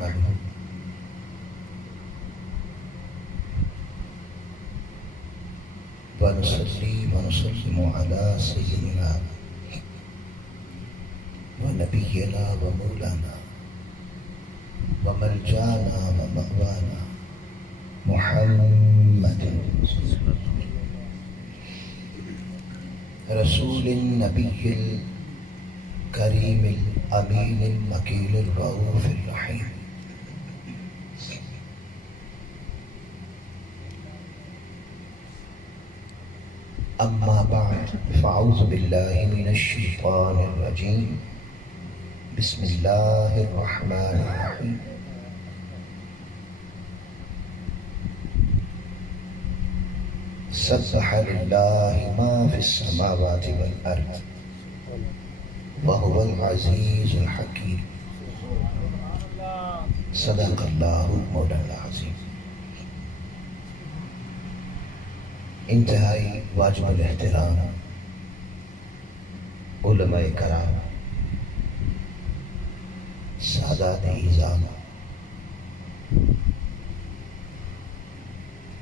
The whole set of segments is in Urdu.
نحمده ونصلي ونسلم على سيدنا ونبينا ومولانا وملجانا ومأوانا محمد رسول النبي الكريم الأمين المكين الرؤوف الرحيم. أما بعد فأعوذ بالله من الشيطان الرجيم. بسم الله الرحمن الرحيم. سبح لله ما في السماوات والأرض وهو العزيز الحكيم. صدق الله مولانا العظيم. انتہائی واجب الاحترام علماء کرام، سادات اعظام،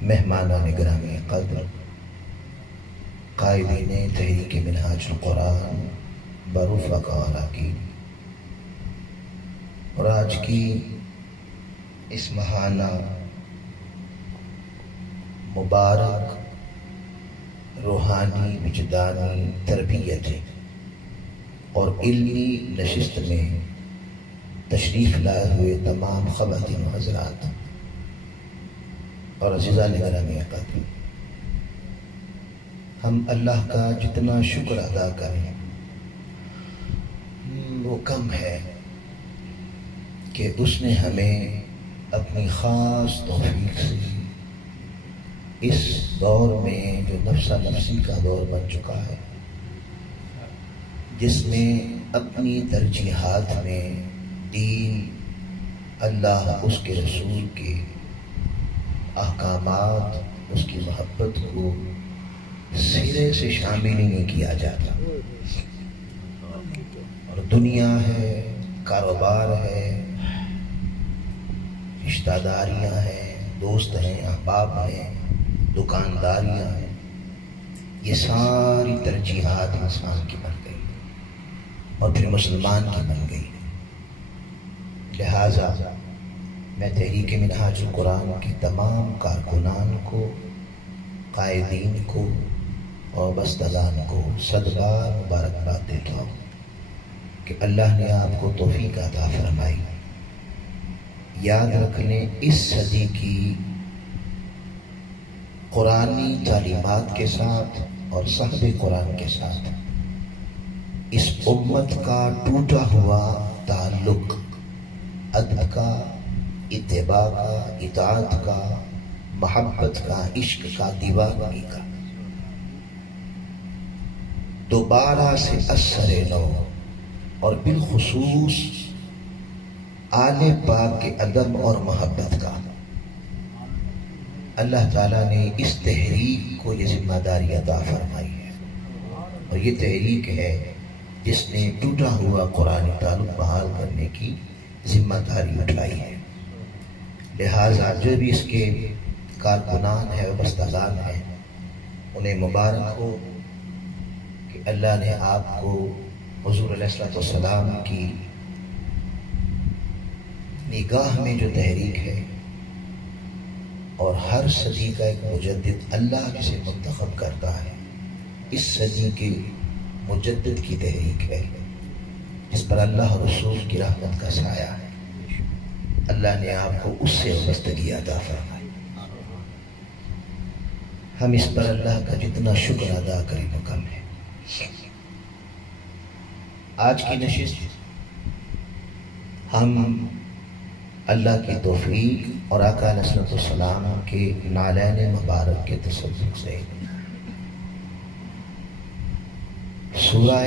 مہمانان گرامی قدر، قائدین تحریک منہاج القرآن برفق و اراکین، اور آج کی اس ماہانہ مبارک روحانی وجدانی تربیت اور علمی نشست میں تشریف لائے ہوئے تمام خواتین و حضرات اور عزیزان گرامی قدر، ہم اللہ کا جتنا شکر ادا کریں وہ کم ہے کہ اس نے ہمیں اپنی خاص توفیق سے اس دور میں جو نفسا نفسی کا دور بن چکا ہے، جس میں اپنی ترجیحات میں دین، اللہ، اس کے رسول کے احکامات، اس کی محبت کو سرے سے شامل ہی نہیں کیا جاتا، اور دنیا ہے، کاروبار ہے، رشتہ داریاں ہیں، دوست ہیں، احباب ہیں، دکانداریاں ہیں، یہ ساری ترجیحات انسان کی بن گئی اور پھر مسلمان کی بن گئی. لہٰذا میں تحریک منہاج القرآن کی تمام کارکنان کو، قائدین کو اور بستگان کو صد بار مبارکباد دیتا ہوں کہ اللہ نے آپ کو توفیق عطا فرمائی. یاد رکھ لیں، اس صدی کی قرآنی تعلیمات کے ساتھ اور صحب قرآن کے ساتھ اس امت کا ٹوٹا ہوا تعلق ادب کا، اتباع کا، اطاعت کا، محبت کا، عشق کا، دیوانگی کا دوبارہ سے اثر نو اور بالخصوص آل پاک کے ادب اور محبت کا اللہ تعالیٰ نے اس تحریک کو یہ ذمہ داری عطا فرمائی ہے، اور یہ تحریک ہے جس نے ٹوٹا ہوا قرآنی تعلق بحال کرنے کی ذمہ داری اٹھائی ہے. لہٰذا جو بھی اس کے کارکنان ہیں و بستگان ہیں، انہیں مبارک ہو کہ اللہ نے آپ کو حضور علیہ السلام کی نگاہ میں جو تحریک ہے، اور ہر صدی کا ایک مجدد اللہ جسے منتخب کرتا ہے، اس صدی کے مجدد کی تحریک ہے جس پر اللہ رسول کی رحمت کا سایہ ہے. اللہ نے آپ کو اس سے وابستگی عطا فرمائی. ہم اس پر اللہ کا جتنا شکر ادا کریں وہ کم ہے. آج کی نشست ہم اللہ کی توفیق اور آقا علیہ السلام کے نالین مبارک کے تصدق سے سورہ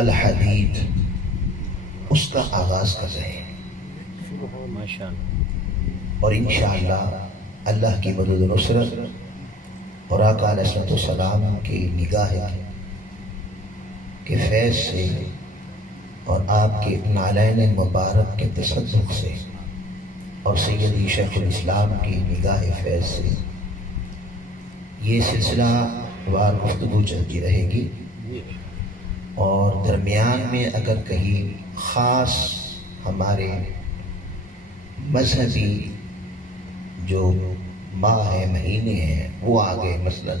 الحدید اس کا آغاز کر رہے ہیں، اور انشاءاللہ اللہ کی مدد و نصرت اور آقا علیہ السلام کی نگاہ کے فیض سے اور آپ کے نالین مبارک کے تصدق سے اور سیدی شیخ الاسلام کی نگاہ فیض سے یہ سلسلہ وار گفتگو چلتی رہے گی، اور درمیان میں اگر کہیں خاص ہمارے مذہبی جو ماہ ہے، مہینے ہیں، وہ آگے مثلا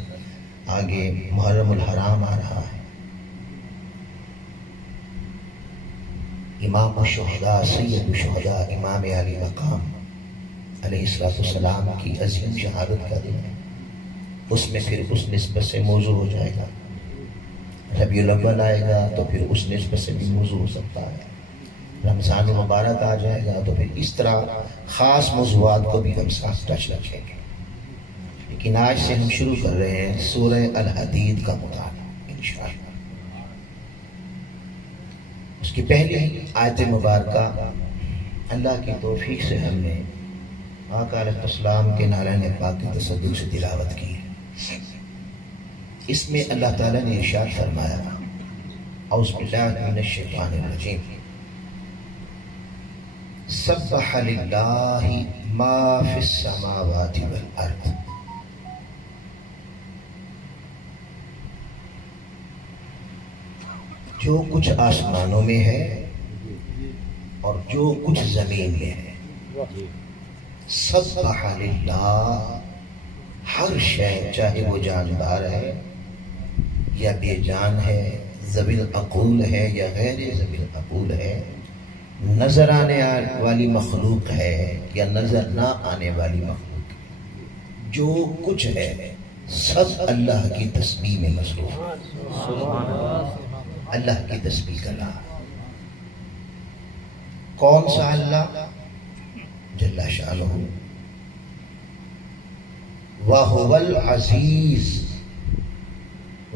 آگے محرم الحرام آ رہا ہے، امام الشہداء سید الشہداء امام علی مقام علیہ السلام کی عظیم شہادت کا دن ہے، اس میں پھر اس نسبت سے موضوع ہو جائے گا۔ ربیع الاول آئے گا تو پھر اس نسبت سے بھی موضوع ہو سکتا ہے، رمضان المبارک آ جائے گا تو پھر اس طرح خاص موضوعات کو بھی ہم ساتھ ٹچ رکھیں گے۔ لیکن آج سے ہم شروع کر رہے ہیں سورہ الحدید کا مطالعہ انشاءاللہ۔ اس کی پہلی آیت مبارکہ اللہ کی توفیق سے ہم نے آقا علیہ السلام کے نالین پاک کے تصدق سے تلاوت کی ہے۔ اس میں اللہ تعالیٰ نے ارشاد فرمایا، اعوذ باللہ من الشیطان الرجیم، سبح للہ ما فی السماوات والارض، جو کچھ آسمانوں میں ہے اور جو کچھ زمین میں ہے، سبح للہ، ہر شے چاہے وہ جاندار ہے یا بے جان ہے، ذوی العقول ہے یا غیر ذوی العقول ہے، نظر آنے والی مخلوق ہے یا نظر نہ آنے والی مخلوق ہے، جو کچھ ہے سب اللہ کی تسبیح میں مصروف ہے، اللہ کی تسبیح کر رہا۔ کون سا اللہ؟ جل شانہ، وَهُوَ الْعَزِيزُ،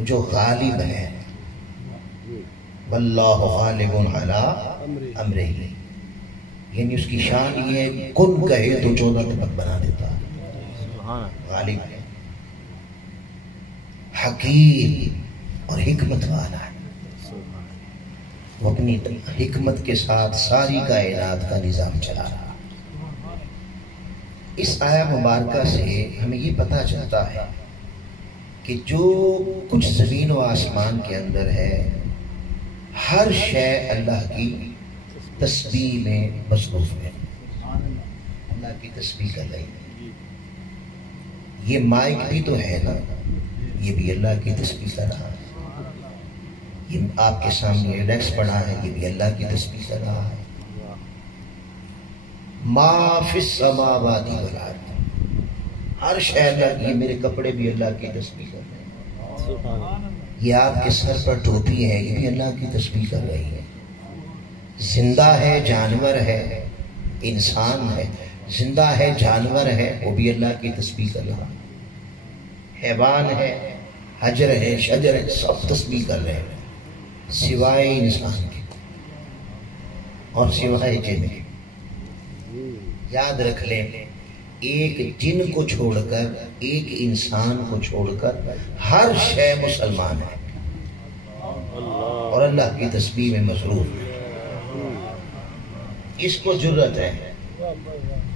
جو غالب ہے، وَاللَّهُ غَالِبٌ عَلَىٰ أَمْرِهِ، یعنی اس کی شان یہ ہے کن کہے تو 14 طبق بنا دیتا ہے، غالب ہے، حکیم اور حکمت والا ہے، وہ اپنی حکمت کے ساتھ ساری کائنات کا نظام چلا رہا ہے۔ اس آیہ مبارکہ سے ہمیں یہ پتہ چلتا ہے کہ جو کچھ زمین و آسمان کے اندر ہے، ہر شے اللہ کی تسبیح میں مصروف ہے، اللہ کی تسبیح کر رہی ہے۔ یہ مائک بھی تو ہے نا، یہ بھی اللہ کی تسبیح کر رہا ہے، یہ آپ کے سامنے ریلیکس پڑا ہے، یہ بھی اللہ کی تسبیح کر رہا ہے۔ ما فی السماوات والارض، ہر شے اللہ، یہ میرے کپڑے بھی اللہ کی تسبیح کر رہے ہیں، یہ آپ کے سر پر ٹوپی ہے، یہ بھی اللہ کی تسبیح کر رہی ہے۔ زندہ ہے، جانور ہے، انسان ہے، زندہ ہے، جانور ہے، وہ بھی اللہ کی تسبیح کر رہا ہے۔ حیوان ہے، حجر ہے، شجر ہے، سب تسبیح کر رہے ہیں سوائے انسان کے اور سوائے جن کے۔ یاد رکھ لیں، ایک جن کو چھوڑ کر، ایک انسان کو چھوڑ کر ہر شے مسلمان ہے اور اللہ کی تسبیح میں مصروف ہے۔ اس کو جرت ہے،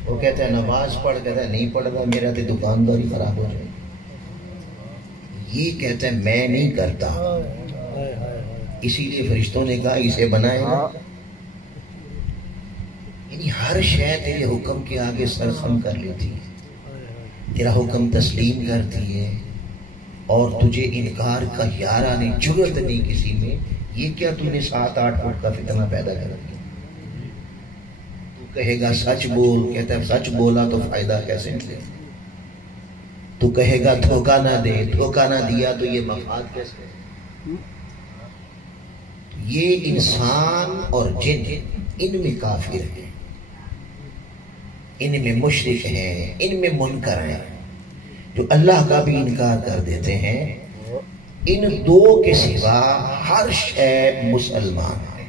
وہ کہتا ہے نماز پڑھ، کہتا ہے نہیں پڑھتا، میرا تو دکانداری خراب ہو جائے، یہ کہتا ہے میں نہیں کرتا، اسی لیے فرشتوں نے کہا اسے بنائے گا۔ یعنی ہر شے تیرے حکم کے آگے سر خم کر لیتی ہے، تیرا حکم تسلیم کرتی ہے، اور تجھے انکار کا یارہ نہیں، جرت نہیں کسی میں۔ یہ کیا تم نے 7-8 فٹ کا فتنہ پیدا کر دیا؟ تو کہے گا سچ بول، کہتا ہے سچ بولا تو فائدہ کیسے ملے؟ تو کہے گا دھوکہ نہ دے، دھوکہ نہ دیا تو یہ مفاد کیسے؟ یہ انسان اور جن ان میں کافر ہیں، ان میں مشرک ہیں، ان میں منکر ہیں، جو اللہ کا بھی انکار کر دیتے ہیں۔ ان دو کے سوا ہر شے مسلمان ہے،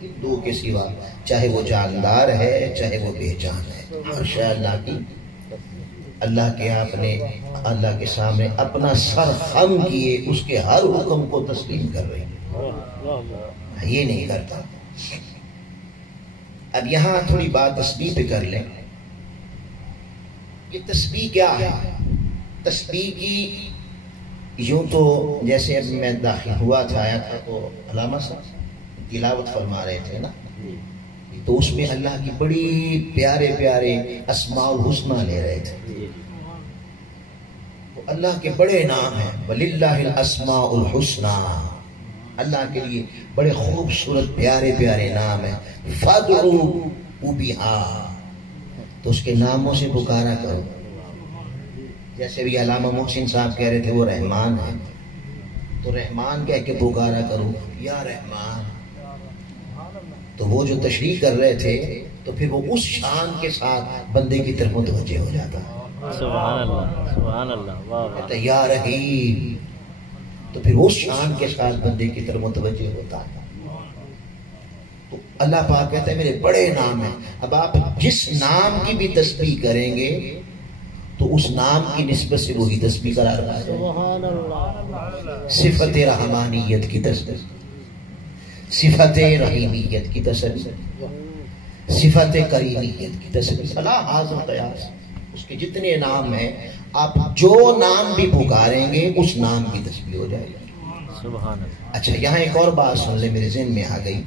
ان دو کے سوا، چاہے وہ جاندار ہے چاہے وہ بے جان ہے، ہر شے اللہ کی، اللہ کے آپ نے اللہ کے سامنے اپنا سر خم کیے اس کے ہر حکم کو تسلیم کر رہی ہے۔ یہ نہیں کرتا۔ اب یہاں تھوڑی بات تسبیح پہ کر لیں۔ یہ تسبیح کیا ہے؟ تسبیح کی یوں تو جیسے اب میں داخل ہوا تھا آیا تھا تو علامہ صاحب تلاوت فرما رہے تھے نا، تو اس میں اللہ کی بڑی پیارے پیارے اسماء الحسنی لے رہے تھے۔ تو اللہ کے بڑے نام ہیں، وَلِلَّهِ الْأَسْمَاءُ الْحُسْنَى، اللہ کے لیے بڑے خوبصورت پیارے پیارے نام ہیں۔ فَادْعُوهُ بِهَا، تو اس کے ناموں سے پکارا کرو۔ جیسے بھی علامہ محسن صاحب کہہ رہے تھے وہ رحمان ہے، تو رحمان کہہ کے پکارا کرو، یا رحمان۔ تو وہ جو تشریح کر رہے تھے تو پھر وہ اس شان کے ساتھ بندے کی طرف متوجہ ہو جاتا ہے۔ سبحان اللہ، سبحان اللہ، واہ واہ۔ یا رحیم، تو پھر اس شان کے ساتھ بندے کی طرف متوجہ ہوتا ہے۔ تو اللہ پاک کہتا ہے میرے بڑے نام ہیں۔ اب آپ جس نام کی بھی تسبیح کریں گے تو اس نام کی نسبت سے وہی تسبیح قرار پائے۔ سبحان اللہ، صفت رحمانیت کی تسبیح، صفت رحیمیت کی تسبیح، صفت کریمیت کی تسبیح، فلا حاضر قیاس۔ اس کے جتنے نام ہیں آپ جو نام بھی پکاریں گے اس نام کی تسبیح ہو جائے گی۔ سبحان اللہ۔ اچھا یہاں ایک اور بات سن لیں، میرے ذہن میں آ گئی۔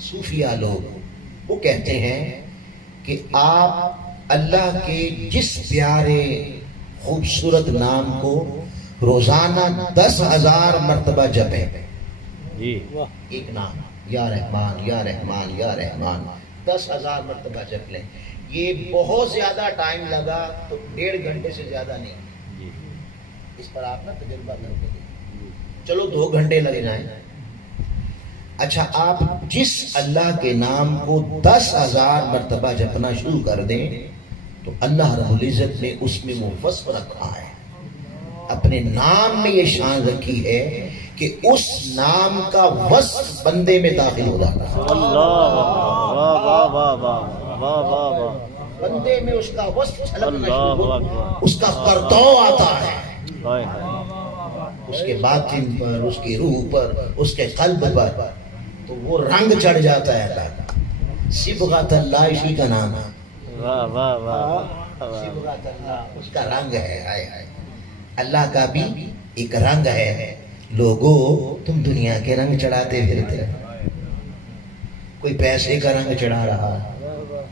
صوفیہ لوگ وہ کہتے ہیں کہ آپ اللہ کے جس پیارے خوبصورت نام کو روزانہ 10,000 مرتبہ جپیں۔ جی ایک نام یا رحمان یا رحمان یا رحمان 10,000 مرتبہ جپ لیں۔ یہ بہت زیادہ ٹائم لگا تو 1.5 گھنٹے سے زیادہ نہیں، جی، اس پر آپ نا تجربہ کر کے دیکھیں۔ چلو 2 گھنٹے لگ جائیں۔ اچھا آپ جس اللہ کے نام کو 10,000 مرتبہ جپنا شروع کر دیں تو اللہ رب العزت نے اس میں وہ وصف رکھا ہے، اپنے نام میں یہ شان رکھی ہے کہ اس نام کا وصف بندے میں داخل ہو جاتا ہے۔ اللہ، واہ واہ واہ واہ واہ واہ واہ، بندے میں اس کا وصف چھلکنا شروع اللہ ہوتا ہے، اکبر، اس کا پرتو آتا ہے، ہائے ہائے، اس کے باطن پر، اس کی روح پر، اس کے قلب پر، تو وہ رنگ چڑھ جاتا ہے اللہ کا۔ صبغۃ اللہ اسی کا نام ہے، واہ واہ واہ، صبغۃ اللہ اس کا رنگ ہے۔ ہائے ہائے، اللہ کا بھی ایک رنگ ہے۔ لوگو تم دنیا کے رنگ چڑھاتے پھرتے، کوئی پیسے کا رنگ چڑھا رہا ہے،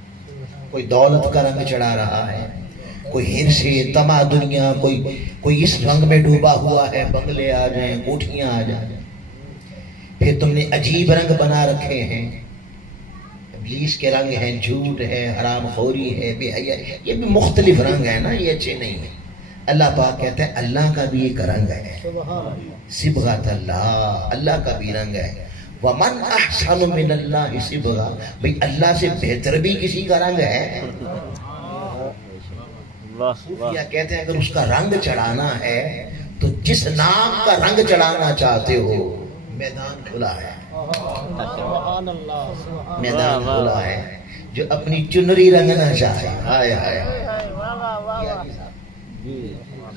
کوئی دولت کا رنگ چڑھا رہا ہے، کوئی حرص طمع دنیا، کوئی اس رنگ میں ڈوبا ہوا ہے، بنگلے آ جائیں، کوٹھیاں آ جائیں۔ پھر تم نے عجیب رنگ بنا رکھے ہیں، ابلیس کے رنگ ہیں، جھوٹ ہے، حرام خوری ہے، بے حیائی، یہ بھی مختلف رنگ ہے نا، یہ اچھے نہیں ہیں۔ اللہ پاک کہتا ہے اللہ کا بھی ایک رنگ ہے، صبغۃ اللہ، اللہ کا بھی رنگ ہے۔ وَمَنْ أَحْسَنُ مِنَ اللَّهِ صِبْغَةً، بھئی اللہ سے بہتر بھی کسی کا رنگ ہے؟ صوفیہ کہتے ہیں اگر اس کا رنگ چڑھانا ہے تو جس نام کا رنگ چڑھانا چاہتے ہو میدان کھلا ہے، میدان کھلا ہے۔ جو اپنی چنری رنگنا چاہے، ہائے ہائے،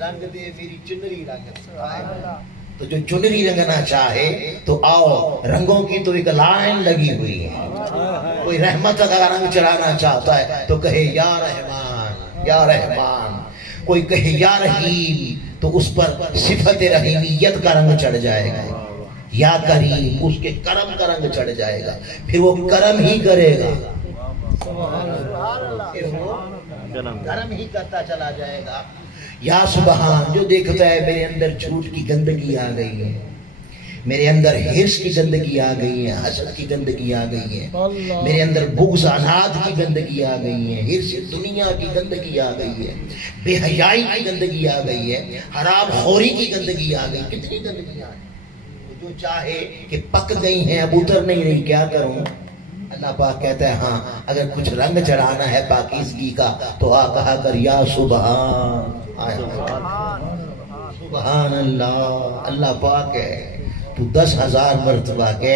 رنگ دے میری چنری رنگ دے، تو جو چنری رنگنا چاہے تو آؤ، رنگوں کی تو ایک لائن لگی ہوئی ہے۔ کوئی رحمت کا رنگ چڑھانا چاہتا ہے تو کہے یا رحمان یا رحمان، کوئی کہے یا رحیم تو اس پر صفت رحیمیت کا رنگ چڑھ جائے گا، یا کریم اس کے کرم کا رنگ چڑھ جائے گا، پھر وہ کرم ہی کرے گا، پھر وہ کرم ہی کرتا چلا جائے گا۔ یا سبحان، جو دیکھتا ہے میرے اندر جھوٹ کی گندگی آ گئی ہے، میرے اندر حرص کی گندگی آ گئی ہے، حسد کی گندگی آ گئی ہے، میرے اندر بغض اناد کی گندگی آ گئی ہے، حرص دنیا کی گندگی آ گئی ہے، بے حیائی کی گندگی آ گئی ہے، حرام خوری کی گندگی آ گئی، کتنی گندگی آ گئی، جو چاہے کہ پک گئی ہیں اب اتر نہیں رہی، کیا کروں؟ اللہ پاک کہتا ہے ہاں اگر کچھ رنگ چڑھانا ہے پاکیزگی کا تو کہا کر یا سبحان، سبحان اللہ، اللہ پاک ہے، تو 10,000 مرتبہ کہ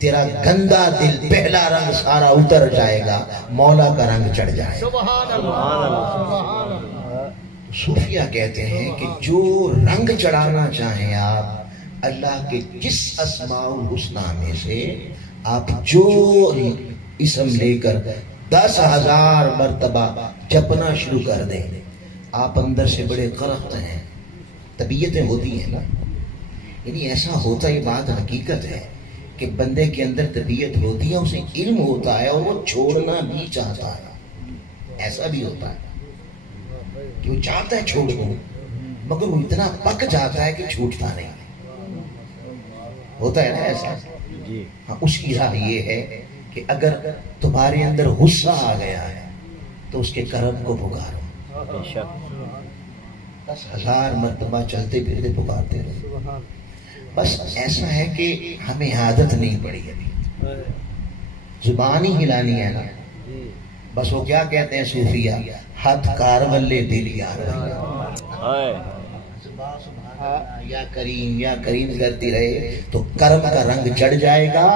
تیرا گندا دل پہلا رنگ سارا اتر جائے گا، مولا کا رنگ چڑھ جائے گا۔ صوفیہ کہتے ہیں کہ جو رنگ چڑھانا چاہیں آپ اللہ کے جس اسماء الحسنہ میں سے آپ جو اسم لے کر 10,000 مرتبہ جپنا شروع کر دیں، آپ اندر سے بڑے کرخت ہیں، طبیعتیں ہوتی ہیں نا، یعنی ایسا ہوتا، یہ بات حقیقت ہے کہ بندے کے اندر طبیعت ہوتی ہے، اسے علم ہوتا ہے اور وہ چھوڑنا بھی چاہتا ہے، ایسا بھی ہوتا ہے کہ وہ چاہتا ہے چھوڑنا مگر وہ اتنا پک جاتا ہے کہ چھوٹتا نہیں، ہوتا ہے نا ایسا۔ ہاں، اس کی راہ یہ ہے کہ اگر تمہارے اندر غصہ آ گیا ہے تو اس کے کرم کو پکارو، 10,000 مرتبہ چلتے پھرتے پکارتے رہو۔ بس ایسا ہے کہ ہمیں عادت نہیں پڑی ابھی، زبان ہی ہلانی ہے نا، بس وہ کیا کہتے ہیں صوفیہ، ہاتھ کارولے دل یار، یا کریم یا کریم کرتی رہے تو کرم کا رنگ چڑھ جائے گا،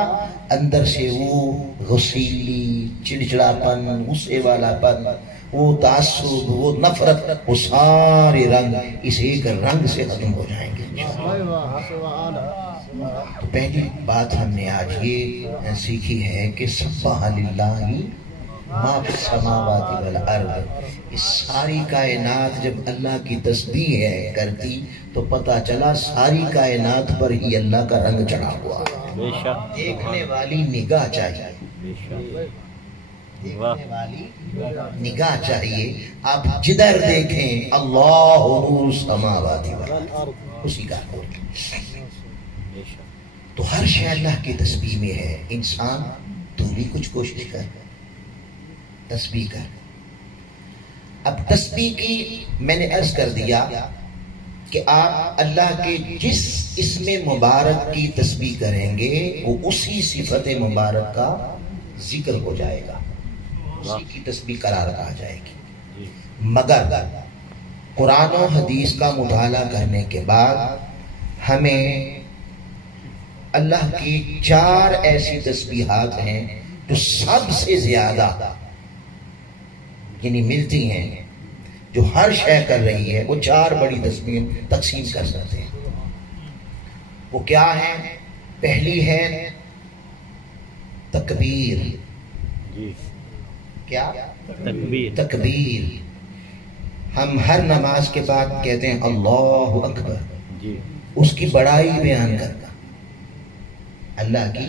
اندر سے وہ غصیلی چڑچڑاپن، غصے والا پن، وہ تعصب، وہ نفرت، وہ سارے رنگ اس ایک رنگ سے ختم ہو جائیں گے۔ تو پہلی بات ہم نے آج یہ سیکھی ہے کہ سبح للہ ما فی السماوات والارض، اس ساری کائنات جب اللہ کی تسبیح ہے کرتی تو پتہ چلا ساری کائنات پر ہی اللہ کا رنگ چڑھا ہوا ہے۔ دیکھنے والی نگاہ چاہیے، دیکھنے والی نگاہ چاہیے، آپ جدھر دیکھیں اللہ نور السماوات والارض، اسی کا نور۔ تو ہر شے اللہ کی تسبیح میں ہے، انسان تو بھی کچھ کوشش کر، تسبیح کر۔ اب تسبیح کی میں نے عرض کر دیا کہ آپ اللہ کے جس اسم مبارک کی تسبیح کریں گے وہ اسی صفت مبارک کا ذکر ہو جائے گا، اسی کی تسبیح قرار آ جائے گی۔ مگر قرآن و حدیث کا مطالعہ کرنے کے بعد ہمیں اللہ کی 4 ایسی تسبیحات ہیں جو سب سے زیادہ یعنی ملتی ہیں، جو ہر شے کر رہی ہے، وہ 4 بڑی تسبیح تقسیم کر سکتے ہیں۔ وہ کیا ہے؟ پہلی ہے تکبیر۔ کیا؟ تکبیر۔ ہم ہر نماز کے بعد کہتے ہیں اللہ اکبر، اس کی بڑائی بیان کرنا، اللہ کی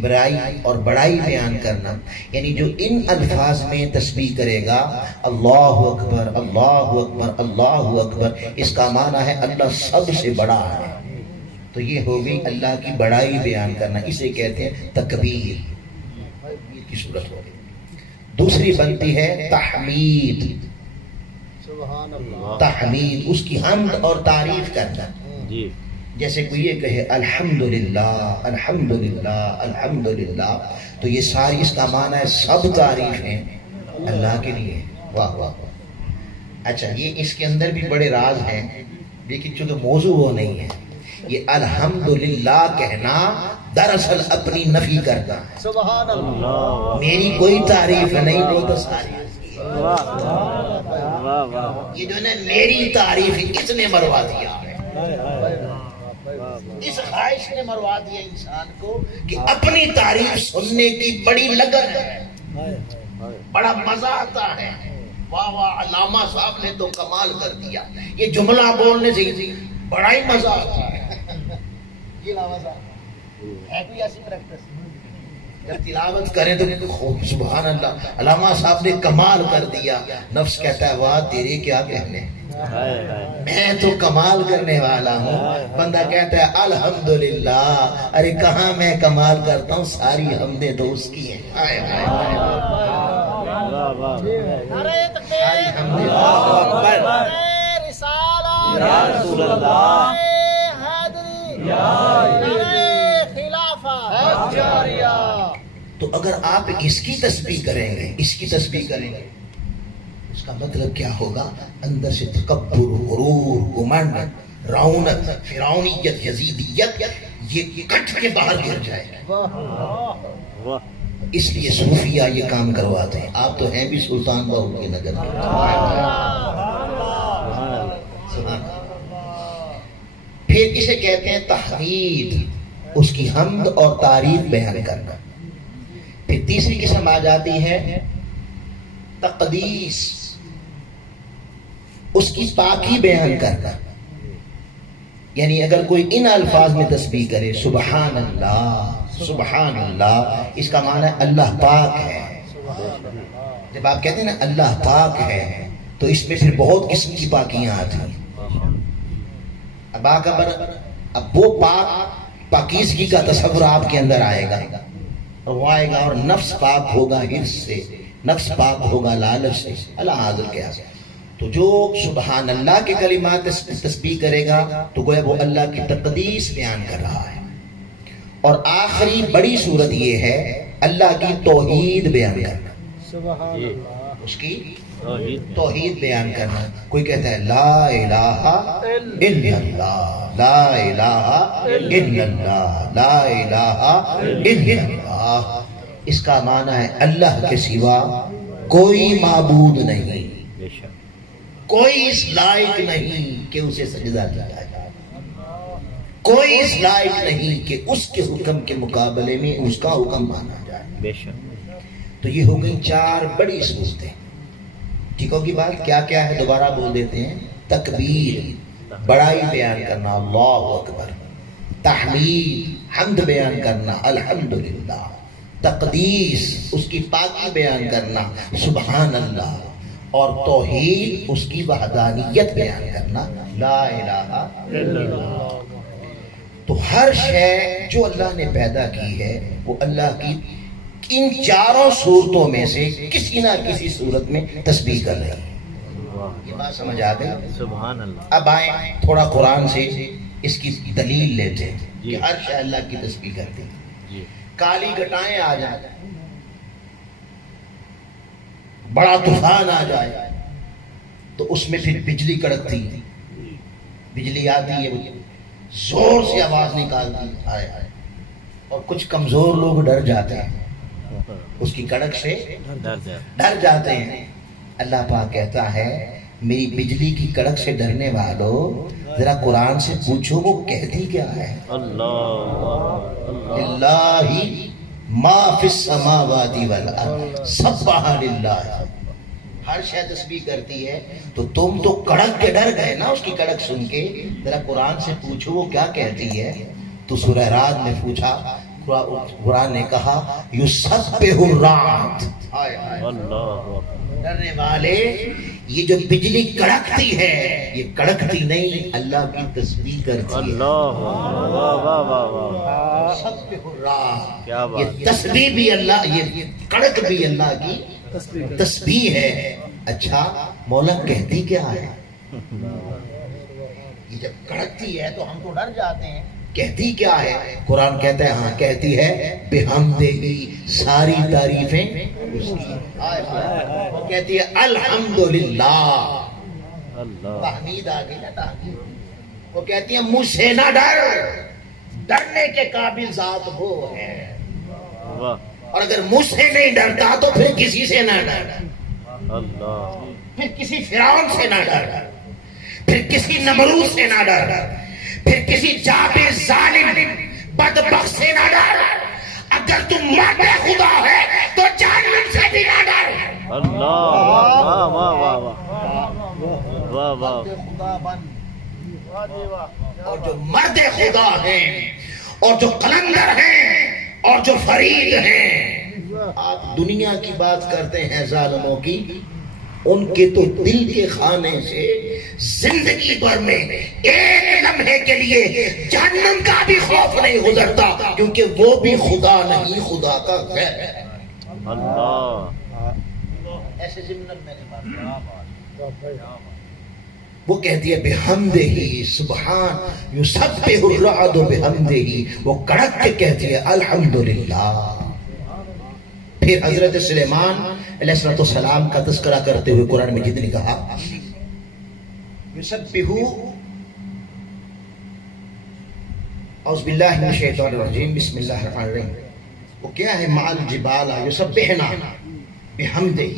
بڑائی اور بڑائی بیان کرنا، یعنی جو ان الفاظ میں تسبیح کرے گا اللہ اکبر اللہ اکبر اللہ اکبر، اس کا معنی ہے اللہ سب سے بڑا ہے، تو یہ ہوگی اللہ کی بڑائی بیان کرنا، اسے کہتے ہیں تکبیر کی صورت ہوگی۔ دوسری بنتی ہے تحمید، تحمید اس کی حمد اور تعریف کرنا، جیسے کوئی یہ کہے الحمدللہ الحمدللہ الحمدللہ، تو یہ ساری اس کا معنی ہے سب تعریفیں اللہ کے لیے، واہ واہ۔ اچھا، یہ اس کے اندر بھی بڑے راز ہیں، لیکن چونکہ موضوع وہ نہیں ہے، یہ الحمدللہ کہنا دراصل اپنی نفی کرنا ہے، سبحان اللہ، میری کوئی تعریف نہیں، وہ تو ساری یہ جو ہے میری تعریف کس نے مروا دیا ہے؟ اس خواہش نے مروا دیا انسان کو کہ اپنی تعریف سننے کی بڑی لگن ہے، بڑا مزہ آتا ہے، واہ واہ علامہ صاحب نے تو کمال کر دیا، یہ جملہ بولنے سے بڑا ہی مزہ آتا ہے۔ یہ علامہ صاحب ہے کوئی ایسی پریکٹس، جب تلاوت کریں تو سبحان اللہ علامہ صاحب نے کمال کر دیا، نفس کہتا ہے واہ تیرے کیا کہنے، میں تو کمال کرنے والا ہوں، بندہ کہتا ہے الحمدللہ، ارے کہاں میں کمال کرتا ہوں، ساری حمدیں تو اس کی ہیں، تو اگر آپ اس کی تسبیح کریں گے، اس کی تسبیح کریں گے، اس کا مطلب کیا ہوگا؟ اندر سے تکبر، غرور، گمنڈ، رعونت، فرعونیت، یزیدیت یہ کٹ کے باہر گر جائے گا۔ اس لیے صوفیہ یہ کام کرواتے ہیں، آپ تو ہیں بھی سلطان باہو کی نظر میں۔ پھر اسے کہتے ہیں تحمید، اس کی حمد اور تعریف بیان کرنا۔ پھر تیسری قسم آ جاتی ہے تقدیس، اس کی پاکی بیان کرنا۔ یعنی اگر کوئی ان الفاظ میں تسبیح کرے سبحان اللہ سبحان اللہ، اس کا معنی ہے اللہ پاک ہے۔ جب آپ کہتے ہیں نا اللہ پاک ہے تو اس میں پھر بہت قسم کی پاکیاں آتی ہیں۔ اب وہ پاکیزگی کا تصور آپ کے اندر آئے گا، اور وہ آئے گا، اور نفس پاک ہوگا حرص سے، نفس پاک ہوگا لالچ سے، اللہ حاضر کیا۔ تو جو سبحان اللہ کے کلمات تسبیح کرے گا تو گویا وہ اللہ کی تقدیس بیان کر رہا ہے۔ اور آخری بڑی صورت یہ ہے اللہ کی توحید بیان کرنا، اس کی توحید بیان کرنا۔ کوئی کہتا ہے لا الہ الا اللہ، لا الہ الا اللہ، لا الہ الا اللہ، اس کا معنی ہے اللہ کے سوا کوئی معبود نہیں، کوئی اس لائق نہیں کہ اسے سجدہ کیا جائے، کوئی اس لائق نہیں کہ اس کے حکم کے مقابلے میں اس کا حکم مانا جائے۔ تو یہ ہو گئی 4 بڑی صورتیں۔ ٹھیک ہوگی بات؟ کیا کیا ہے دوبارہ بول دیتے ہیں۔ تکبیر، بڑائی بیان کرنا اللہ اکبر، تحمید، حمد بیان کرنا الحمدللہ، تقدیس، اس کی پاکی بیان کرنا سبحان اللہ، اور توحید، اس کی وحدانیت بیان کرنا لا الہ الا اللہ۔ تو ہر شے جو اللہ نے پیدا کی ہے وہ اللہ کی ان 4 صورتوں میں سے کسی نہ کسی صورت میں تسبیح کر رہی ہے۔ یہ بات سمجھ آ گئی؟ سبحان اللہ۔ اب آئیں تھوڑا قرآن سے اس کی دلیل لیتے ہیں کہ ہر شے اللہ کی تسبیح کرتی ہے۔ کالی گٹائیں آ جائیں، بڑا طوفان آ جائے تو اس میں پھر بجلی کڑکتی، بجلی آتی ہے، زور سے آواز نکالتی ہے، اور کچھ کمزور لوگ ڈر جاتے ہیں، اس کی کڑک سے ڈر جاتے ہیں۔ اللہ پاک کہتا ہے میری بجلی کی کڑک سے ڈرنے والوں ذرا قرآن سے پوچھو وہ کہتی کیا ہے۔ للہ ما فی السماوات والارض سبح للہ، ہر شے تسبیح کرتی ہے، تو تم تو کڑک کے ڈر گئے نا اس کی کڑک سن کے، ذرا قرآن سے پوچھو وہ کیا کہتی ہے۔ تو سورہ رعد میں پوچھا، قرآن نے کہا یسبح الرعد، ڈرنے والے یہ جو بجلی کڑکتی ہے یہ کڑکتی نہیں، اللہ کی تسبیح کرتی ہے۔ یسبح الرعد، یہ تسبیح بھی اللہ، یہ کڑک بھی اللہ کی تسبیح ہے۔ اچھا مولا کہتی کیا ہے؟ یہ جب کڑکتی ہے تو ہم تو ڈر جاتے ہیں، کہتی کیا ہے؟ قرآن کہتا ہے ہاں کہتی ہے بحمدہ، ساری تعریفیں اس کی، وہ کہتی ہے الحمدللہ، تحمید آ گئی نا، تحمید۔ وہ کہتی ہے مجھ سے نہ ڈر، ڈرنے کے قابل ذات وہ ہے، اور اگر مجھ سے نہیں ڈرتا تو پھر کسی سے نہ ڈر، پھر کسی فرعون سے نہ ڈر، پھر کسی نمرود سے نہ ڈر، پھر کسی جابر ظالم بدبخت سے نہ ڈر، اگر تم مرد خدا ہے تو جہنم سے بھی نہ ڈر۔ اور جو مرد خدا ہیں اور جو قلندر ہیں اور جو فرید ہیں، آپ دنیا کی بات کرتے ہیں ظالموں کی، ان کے تو دل کے خانے سے زندگی بھر میں ایک لمحے کے لیے جہنم کا بھی خوف نہیں گزرتا، کیونکہ وہ بھی خدا نہیں، خدا کا غیر ہے۔ ایسے ضمن میں نے بات، وہ کہتی ہے بحمدہ، سبحان یسبح الرعد بحمدہ، وہ کڑک کے کہتی ہے الحمدللہ۔ پھر حضرت سلیمان علیہ السلام کا تذکرہ کرتے ہوئے قرآن مجید نے کہا یسبحو، اعوذ باللہ من الشیطان الرجیم، بسم اللہ الرحمن الرحیم۔ وہ کیا ہے؟ مع الجبال یسبحنا بحمدہ،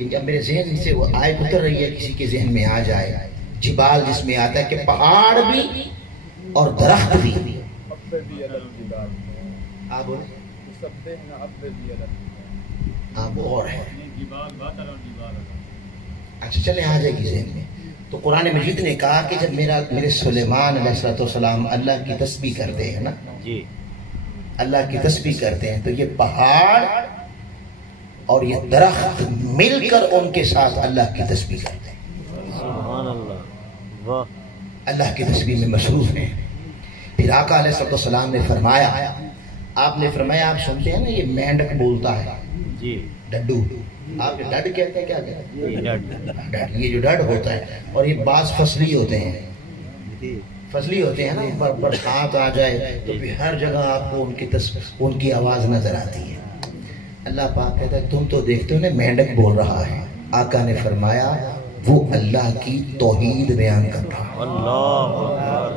جب میرے ذہن سے وہ آیت اتر رہی ہے، کسی کے ذہن میں آ جائے، جبال جس میں آتا ہے کہ پہاڑ بھی اور درخت بھی. آپ بولیں آپ اور ہے. اچھا چلے آ جائے گی ذہن میں. تو قرآن مجید نے کہا کہ جب میرے سلیمان علیہ السلام اللہ کی تسبیح کرتے ہیں نا جی، اللہ کی تسبیح کرتے ہیں، تو یہ پہاڑ اور یہ درخت مل کر ان کے ساتھ اللہ کی تسبیح کرتے ہیں. سبحان اللہ، واہ، اللہ کی تسبیح میں مصروف ہیں. پھر آقا علیہ السلام نے فرمایا، آپ نے فرمایا آپ سنتے ہیں نا یہ مینڈک بولتا ہے جی، ڈڈو، آپ یہ ڈڈ کہتے ہیں، کیا کہتے ہیں؟ ڈڈ. یہ جو ڈڈ ہوتا ہے، اور یہ بعض فصلی ہوتے ہیں، فصلی ہوتے ہیں نا، برسات آ جائے تو پھر ہر جگہ آپ کو ان کی آواز نظر آتی ہے. اللہ پاک کہتا ہے تم تو دیکھتے ہو نا مینڈک بول رہا ہے. آقا نے فرمایا وہ اللہ کی توحید بیان کر رہا ہے. اللہ اکبر،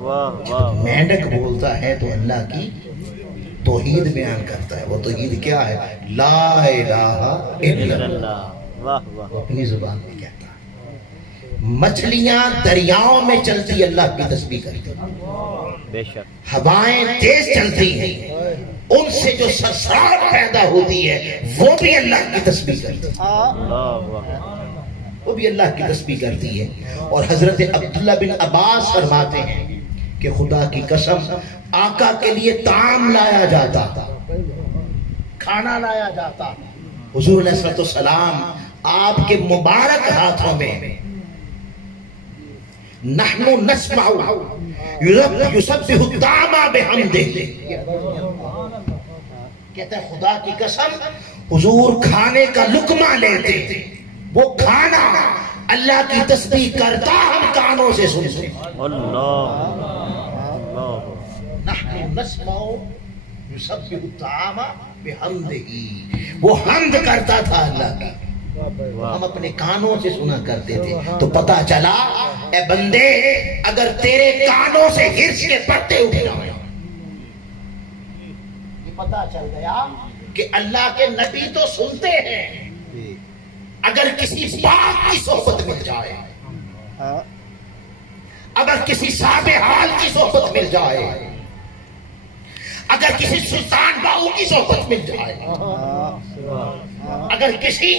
واہ واہ. مینڈک بولتا ہے تو اللہ کی توحید بیان کرتا ہے. وہ توحید کیا ہے؟ لا الہ الا اللہ. واہ واہ، وہ اپنی زبان میں کہتا ہے. مچھلیاں دریاؤں میں چلتی اللہ کی تسبیح کرتی ہیں. بے شک. ہوائیں تیز چلتی ہیں، ان سے جو سرسراہٹ پیدا ہوتی ہے وہ بھی اللہ کی تسبیح کرتی ہے. اللہ اکبر، وہ بھی اللہ کی تسبیح کرتی ہے. اور حضرت عبداللہ بن عباس فرماتے ہیں کہ خدا کی قسم آقا کے لیے طعام لایا جاتا، کھانا لایا جاتا، حضور علیہ السلام آپ کے مبارک ہاتھوں میں نحن نسمع یسبح الطعام بحمدہ، کہتا ہے خدا کی قسم حضور کھانے کا لقمہ لیتے، وہ کھانا اللہ کی تسبیح کرتا ہم کانوں سے سنتے. اللہ اللہ، نحن نسمع یسبح الطعام بحمدہ، وہ حمد کرتا تھا اللہ کی، ہم اپنے کانوں سے سنا کرتے تھے. تو پتا چلا اے بندے اگر تیرے کانوں سے حرص کے پرتے اٹھ جائیں، یہ پتا چل گیا کہ اللہ کے نبی تو سنتے ہیں. اگر کسی پاک کی صحبت مل جائے، اگر کسی صاحب حال کی صحبت مل جائے، اگر کسی سلطان باؤ کی صحبت مل جائے، اگر کسی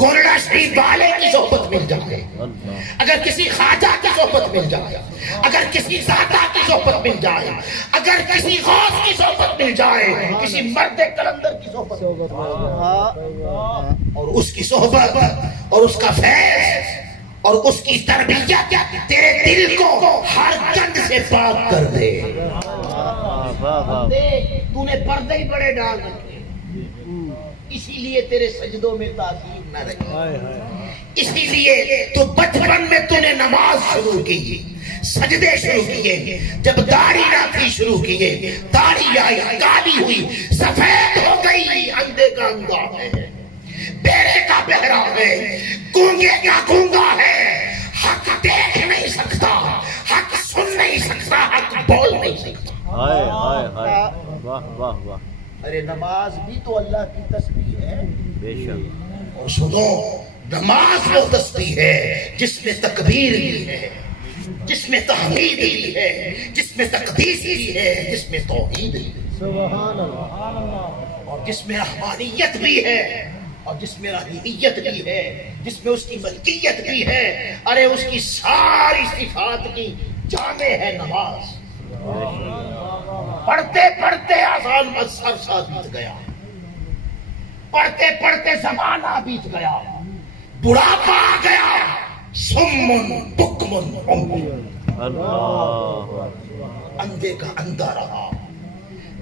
گورڈا شریف والے کی صحبت مل جائے، اگر کسی خواجہ کی صحبت مل جائے، اگر کسی زاتا کی صحبت مل جائے، اگر کسی غوث کی صحبت مل جائے، کسی مرد کلندر کی صحبت مل جائے، اور اس کی صحبت اور اس کا فیض اور اس کی تربیت تیرے دل کو ہر گند سے پاک کر دے. تو نے پردے ہی بڑے ڈال رکھے، اسی لیے تیرے سجدوں میں تاثیر نہ رہی، اسی لیے تو بچپن میں تو نے نماز شروع کی، سجدے شروع کیے، جب داڑھی نہ تھی شروع کیے، داڑھی آئی کالی ہوئی سفید ہو گئی. اندھے کا اندھا ہے، بہرے کا بہرا ہے، گونگے کا گونگا ہے، حق دیکھ نہیں سکتا، حق سن نہیں سکتا، حق بول نہیں سکتا. ہائے ہائے ہائے، واہ واہ واہ. ارے نماز بھی تو اللہ کی تسبیح ہے. بے شک. اور سنو نماز وہ تسبیح ہے جس میں تکبیر بھی ہے، جس میں تحمید بھی ہے، جس میں تقدیس بھی ہے، جس میں توحید بھی ہے، سبحان اللہ، اور جس میں رحمانیت بھی ہے، اور جس میں رحیمیت بھی ہے، جس میں اس کی ملکیت بھی ہے. ارے اس کی ساری صفات کی جامع ہے نماز. پڑھتے پڑھتے آسان عرصہ بیت گیا، پڑھتے پڑھتے زمانہ بیت گیا، بڑھاپا آ گیا، سمن بکمن عمی، اللہ، اندھے کا اندھا رہا،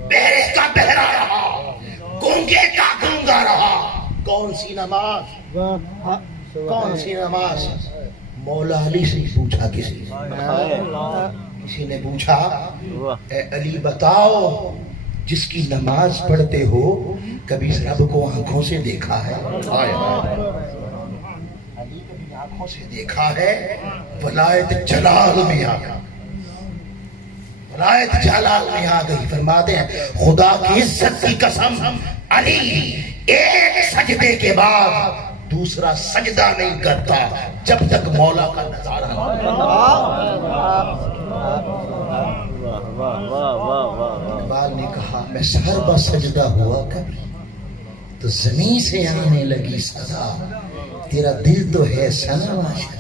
بہرے کا بہرا رہا، گونگے کا گونگا رہا. کون سی نماز؟ کون سی نماز؟ مولا علی سے پوچھا کسی نے پوچھا اے علی بتاؤ جس کی نماز پڑھتے ہو کبھی رب کو آنکھوں سے دیکھا ہے؟ علی کبھی آنکھوں سے دیکھا ہے؟ ولایت جلال میں آ گئی، ولایت جلال میں آ گئی. فرماتے ہیں خدا کی عزت کی قسم علی ایک سجدے کے بعد دوسرا سجدہ نہیں کرتا جب تک مولا کا نظارہ. اقبال نے کہا میں سر بہ سجدہ ہوا کبھی تو زمین سے آنے لگی صدا، تیرا دل تو ہے صنم عاشق۔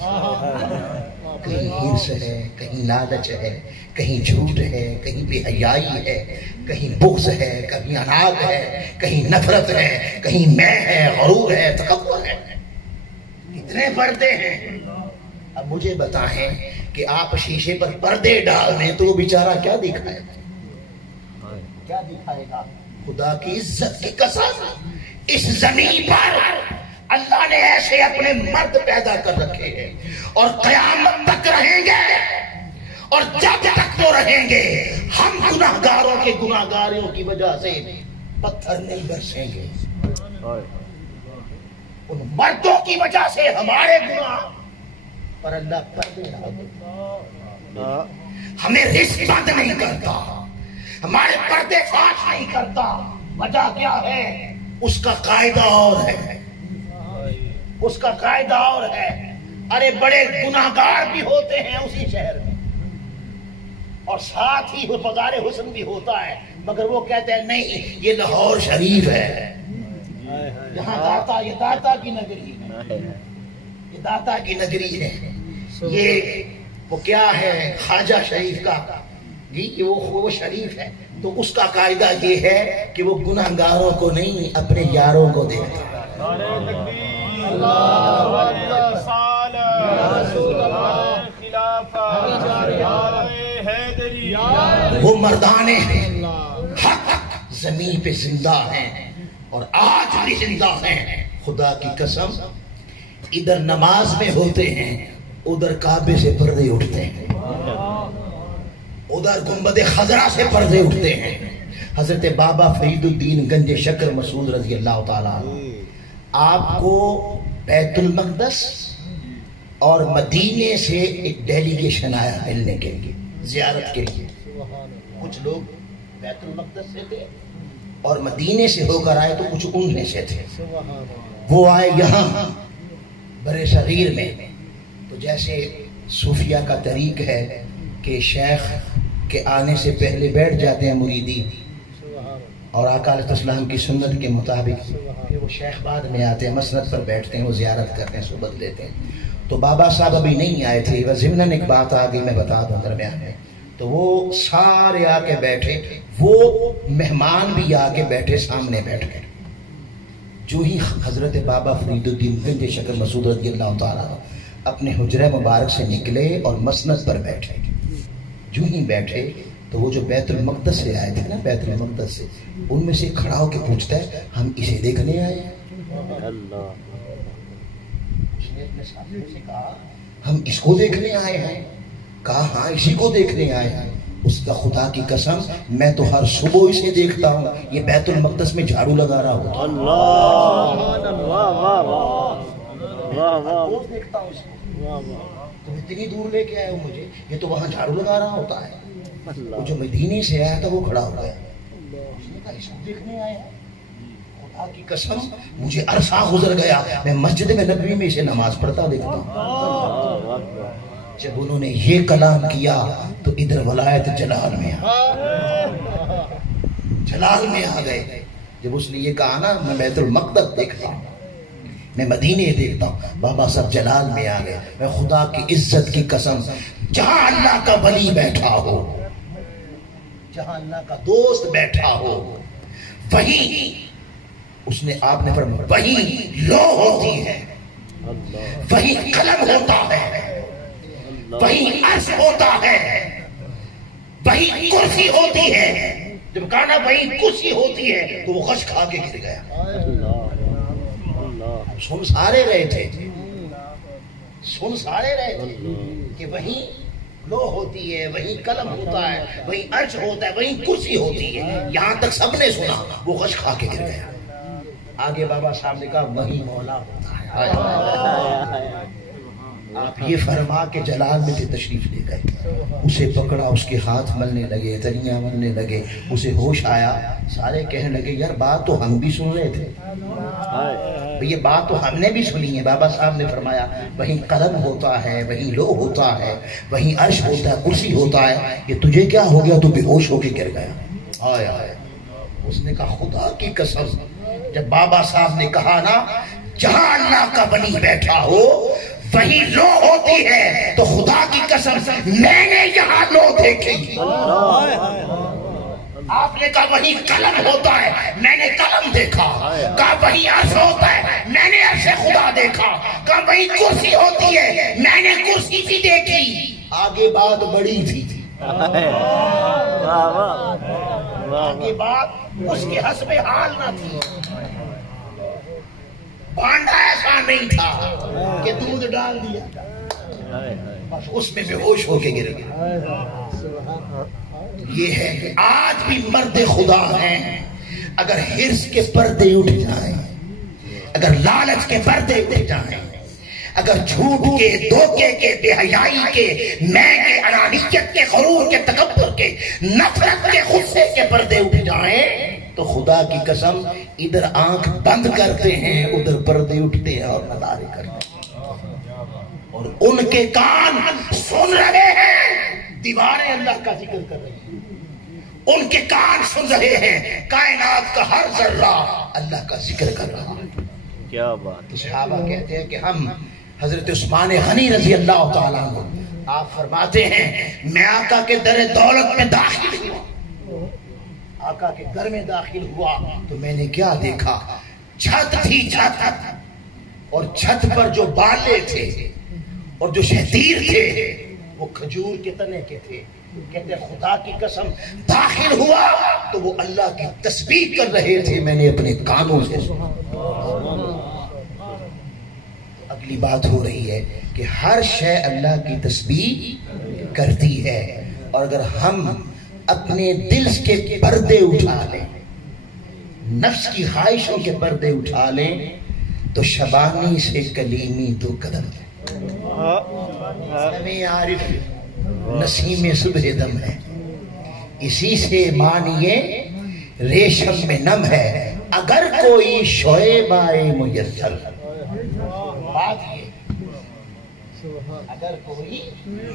کہیں ہرس ہے، کہیں لالچ ہے، کہیں جھوٹ ہے، کہیں بے حیائی ہے، کہیں بغض ہے، کہیں اناج ہے، کہیں نفرت ہے، کہیں میں ہے، غرور ہے، تکبر ہے، اتنے پردے ہیں۔ اب مجھے بتائیں کہ آپ شیشے پر پردے ڈال دیں تو وہ بیچارہ کیا دکھائے گا؟ کیا دکھائے گا؟ خدا کی عزت کی قسم، اس زمین پر اللہ نے ایسے اپنے مرد پیدا کر رکھے ہیں اور قیامت تک رہیں گے، اور جب تک وہ رہیں گے ہم گناہگاروں کے گناہگاریوں کی وجہ سے پتھر نہیں برسیں گے، ان مردوں کی وجہ سے ہمارے گناہ پر اللہ پردے ڈال دیتا، ہمیں رزق بند نہیں کرتا، ہمارے پردے فاش نہیں کرتا۔ وجہ کیا ہے؟ اس کا قاعدہ اور ہے، اس کا قاعدہ اور ہے۔ ارے بڑے گناہگار بھی ہوتے ہیں اسی شہر میں، اور ساتھ ہی بازار حسن بھی ہوتا ہے، مگر وہ کہتے ہیں نہیں یہ لاہور شریف ہے، یہاں داتا، یہ داتا کی نگری ہے، یہ داتا کی نگری ہے، یہ وہ کیا ہے خواجہ شریف کا جی کہ وہ شریف ہے۔ تو اس کا قاعدہ یہ ہے کہ وہ گناہگاروں کو نہیں اپنے یاروں کو دیکھتا ہے۔ وہ مردان حق زمین پہ زندہ ہیں اور آج بھی زندہ ہیں۔ خدا کی قسم ادھر نماز میں ہوتے ہیں، ادھر کعبے سے پردے اٹھتے ہیں، ادھر گنبد خضرا سے پردے اٹھتے ہیں۔ حضرت بابا فرید الدین گنج شکر مسعود رضی اللہ تعالیٰ آپ کو بیت المقدس اور مدینے سے ایک ڈیلیگیشن آیا ملنے کے لیے، زیارت کے لیے۔ کچھ لوگ بیت المقدس سے تھے اور مدینے سے ہو کر آئے تو کچھ ان سے تھے۔ وہ آئے یہاں برے صغیر میں، تو جیسے صوفیہ کا طریق ہے کہ شیخ کے آنے سے پہلے بیٹھ جاتے ہیں مریدین، اور آقا علیہ السلام کی سنت کے مطابق کہ وہ شیخ بعد میں آتے ہیں، مسند پر بیٹھتے ہیں، وہ زیارت کرتے ہیں، صحبت لیتے ہیں۔ تو بابا صاحب ابھی نہیں آئے تھے، بس ضمناً ایک بات آ گئی میں بتا دوں درمیان میں، تو وہ سارے آ کے بیٹھے، وہ مہمان بھی آ کے بیٹھے سامنے بیٹھ گئے۔ جو ہی حضرت بابا فرید الدین گنج شکر مسعود رضی اللہ تعالیٰ اپنے حجرہ مبارک سے نکلے اور مسند پر بیٹھے، جو ہی بیٹھے تو وہ جو بیت المقدس سے آئے تھے نا، بیت المقدس سے، ان میں سے کھڑا ہو کے پوچھتا ہے ہم اسے دیکھنے آئے ہیں؟ اس نے اپنے ساتھیوں سے کہا ہم اس کو دیکھنے آئے ہیں؟ کہا ہاں اسی کو دیکھنے آئے ہیں۔ اس کا خدا کی قسم میں تو ہر صبح اسے دیکھتا ہوں، یہ بیت المقدس میں جھاڑو لگا رہا ہوتا ہے، روز دیکھتا ہوں اس کو، تم اتنی دور لے کے آئے ہو مجھے، یہ تو وہاں جھاڑو لگا رہا ہوتا ہے۔ وہ جو مدینے سے آیا تھا وہ کھڑا ہو گیا، اس نے کہا اس کو دیکھنے آئے ہیں؟ خدا کی قسم مجھے عرصہ گزر گیا میں مسجد میں نبوی میں اسے نماز پڑھتا دیکھتا ہوں۔ جب انہوں نے یہ کلام کیا تو ادھر ولایت جلال میں آ گئے۔ جب اس نے یہ کہا نا میں بیت المقدس دیکھتا ہوں، میں مدینے دیکھتا ہوں، بابا صاحب جلال میں آ گئے۔ میں خدا کی عزت کی قسم جہاں اللہ کا ولی بیٹھا ہو، جہاں اللہ کا دوست بیٹھا ہو، وہی اس نے آپ نے فرمایا وہی لو ہوتی ہے، وہی قلم ہوتا ہے، وہی عرش ہوتا ہے، وہی کرسی ہوتی ہے۔ جب کہا وہی کرسی ہوتی ہے تو وہ غش کھا کے گر گیا۔ سن سارے رہے تھے کہ وہی لو ہوتی ہے، وہی قلم ہوتا ہے، وہی عرش ہوتا ہے، وہی کرسی ہوتی ہے۔ یہاں تک سب نے سنا، وہ غش کھا کے گر گیا۔ آگے بابا صاحب نے کہا وہی مولا ہوتا ہے، آپ یہ فرما کے جلال میں سے تشریف لے گئے، اسے پکڑا، اس کے ہاتھ ملنے لگے، تلیاں ملنے لگے، اسے ہوش آیا، سارے کہنے لگے یار بات تو ہم بھی سن رہے تھے، یہ بات تو ہم نے بھی سنی ہے۔ بابا صاحب نے فرمایا وہیں قلم ہوتا ہے، وہیں لوح ہوتا ہے، وہیں عرش ہوتا ہے، کرسی ہوتا ہے، یہ تجھے کیا ہو گیا؟ تو بے ہوش ہو کے گر گیا۔ آئے آئے، اس نے کہا خدا کی قسم، جب بابا صاحب نے کہا نا جہاں اللہ کا ولی بیٹھا ہو وہیں لو ہوتی ہے، تو خدا کی قسم میں نے یہاں لو دیکھی۔ آپ نے کہا وہیں قلم ہوتا ہے، میں نے قلم دیکھا، کہا وہیں عرش ہوتا ہے، میں نے عرش خدا دیکھا، کہا وہیں کرسی ہوتی ہے، میں نے کرسی بھی دیکھی۔ آگے بات بڑی تھی، آگے بات اس کے حسب حال نہ تھی، بانڈا ایسا نہیں تھا کہ دودھ ڈال دیا، بس اس میں بے ہوش ہو کے گر گیا۔ یہ ہے کہ آج بھی مرد خدا ہیں، اگر حرص کے پردے اٹھ جائیں، اگر لالچ کے پردے اٹھ جائیں، اگر جھوٹ کے، دھوکے کے، بے حیائی کے، میں کے، انانیت کے، غرور کے، تکبر کے، نفرت کے، غصے کے پردے اٹھ جائیں تو خدا کی قسم ادھر آنکھ بند کرتے ہیں، ادھر پردے اٹھتے ہیں اور نظارے کرتے ہیں، اور ان کے کان سن رہے ہیں، دیواریں اللہ کا ذکر کر رہی ہیں، ان کے کان سن رہے ہیں، کائنات کا ہر ذرہ اللہ کا ذکر کر رہا ہے۔ کیا بات! تو صحابہ کہتے ہیں کہ ہم حضرت عثمان غنی رضی اللہ تعالیٰ عنہ، آپ فرماتے ہیں میں آقا کے در دولت میں داخل ہوا، آقا کے گھر میں داخل ہوا تو میں نے کیا دیکھا؟ چھت تھی، چھت، اور چھت پر جو بالے تھے اور جو شہدیر تھے وہ کھجور کے تنے کے تھے۔ کہتے ہیں خدا کی قسم داخل ہوا تو وہ اللہ کی تسبیح کر رہے تھے، میں نے اپنے کانوں سے سنا۔ اگلی بات ہو رہی ہے کہ ہر شے اللہ کی تسبیح کرتی ہے، اور اگر ہم اپنے دل کے پردے اٹھا لیں، نفس کی خواہشوں کے پردے اٹھا لیں تو شبانی سے کلیمی دو قدم ہے، ہمیں عارف نسیم صبح دم ہے، اسی سے مانیے ریشم میں نم ہے، اگر کوئی شعیب آئے میسر، بات یہ اگر کوئی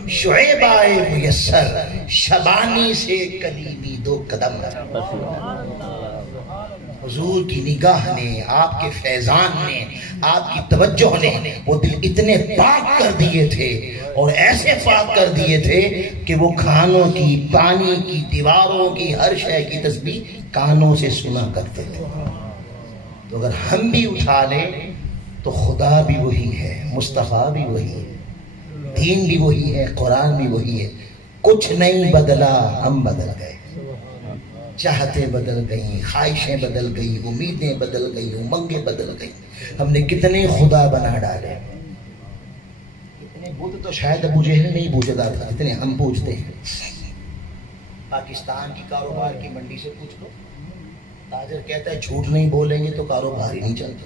شعیب آئے میسر، شبانی سے کلیمی دو قدم ہے۔ حضور کی نگاہ نے، آپ کے فیضان نے، آپ کی توجہ نے وہ دل اتنے پاک کر دیے تھے، اور ایسے پاک کر دیے تھے کہ وہ کھانوں کی، پانی کی، دیواروں کی، ہر شے کی تسبیح کانوں سے سنا کرتے تھے۔ تو اگر ہم بھی اٹھا لیں تو خدا بھی وہی ہے، مصطفیٰ بھی وہی ہے، دین بھی وہی ہے، قرآن بھی وہی ہے، کچھ نہیں بدلا، ہم بدل گئے، چاہتے بدل گئیں، خواہشیں بدل گئی، امیدیں بدل گئی، امنگیں بدل گئی، ہم نے کتنے خدا بنا ڈالے، اتنے بت تو شاید ابو جہل نہیں پوچھتا تھا اتنے ہم پوچھتے ہیں۔ پاکستان کی کاروبار کی منڈی سے پوچھ لو، تاجر کہتا ہے جھوٹ نہیں بولیں گے تو کاروبار ہی نہیں چلتا،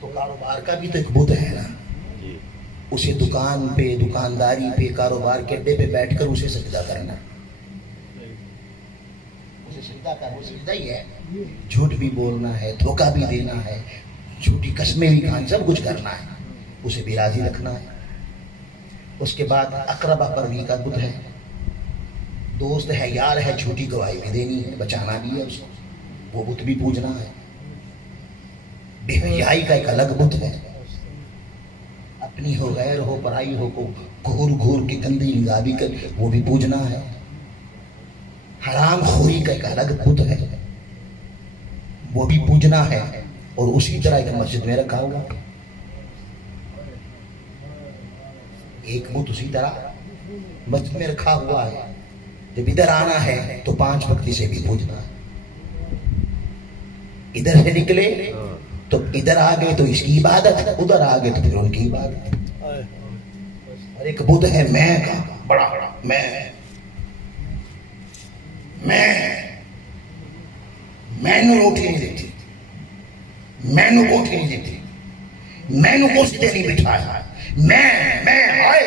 تو کاروبار کا بھی تو ایک بت ہے نا، اسے دکان پہ، دکانداری پہ، کاروبار کے اڈے پہ بیٹھ کر اسے سجدہ کرنا، اسے سجدہ کرنا، وہ سجدہ ہی ہے، جھوٹ بھی بولنا ہے، دھوکہ بھی دینا ہے، جھوٹی قسمیں بھی کھانی، سب کچھ کرنا ہے، اسے بھی راضی رکھنا ہے۔ اس کے بعد اقربہ پروی کا بت ہے، دوست ہے، یار ہے، جھوٹی گواہی بھی دینی ہے، بچانا بھی ہے اس کو، وہ بت بھی پوجنا ہے۔ بے حیائی کا ایک الگ بت ہے، اپنی ہو غیر ہو پرائی ہو کو گھور گھور کی گندی نگاہ بھی کر، وہ بھی پوجنا ہے۔ حرام خوری کا ایک الگ بت ہے، وہ بھی پوجنا ہے، اور اسی طرح ایک مسجد میں رکھا ہوگا ایک بت، اسی طرح مسجد میں رکھا ہوا ہے، جب ادھر آنا ہے تو 5 وقت سے بھی پوجنا ہے، ادھر سے نکلے تو ادھر آگے تو اس کی عبادت، ادھر آگے تو پھر ان کی عبادت۔ اور ایک بت ہے میں کا، بڑا بڑا میں نو روٹی نہیں دیتی، میں نو روٹی نہیں دیتی، میں نو کرسی تے نہیں بٹھایا، میں ہائے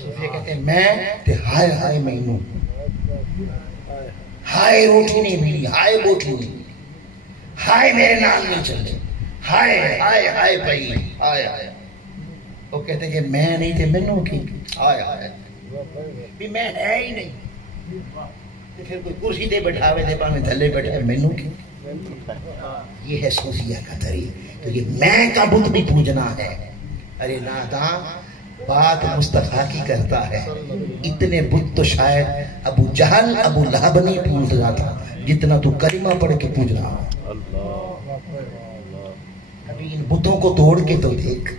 صوفی کہتے ہیں میں تے ہائے ہائے مینوں، ہائے روٹی نہیں ملی، ہائے بوٹی نہیں، ہائے میرے نام نہیں چلے، ہائے ہائے ہائے بھائی ہائے ہائے۔ وہ کہتے ہیں کہ میں نہیں تے مینوں کی ہائے ہائے بھی میں ہے ہی نہیں، پھر کوئی کرسی دے بٹھاوے دے پاویں تھلے بیٹھے مینوں کی۔ یہ ہے صوفیہ کا طریق۔ تو یہ میں کا بت بھی پوجنا ہے۔ ارے ناداں بات مصطفیٰ کی کرتا ہے، اتنے بت تو شاید ابو جہل ابو لہب نہیں پوج رہا تھا جتنا تو کلمہ پڑھ کے پوج رہا۔ کبھی ان بتوں کو توڑ کے تو دیکھ،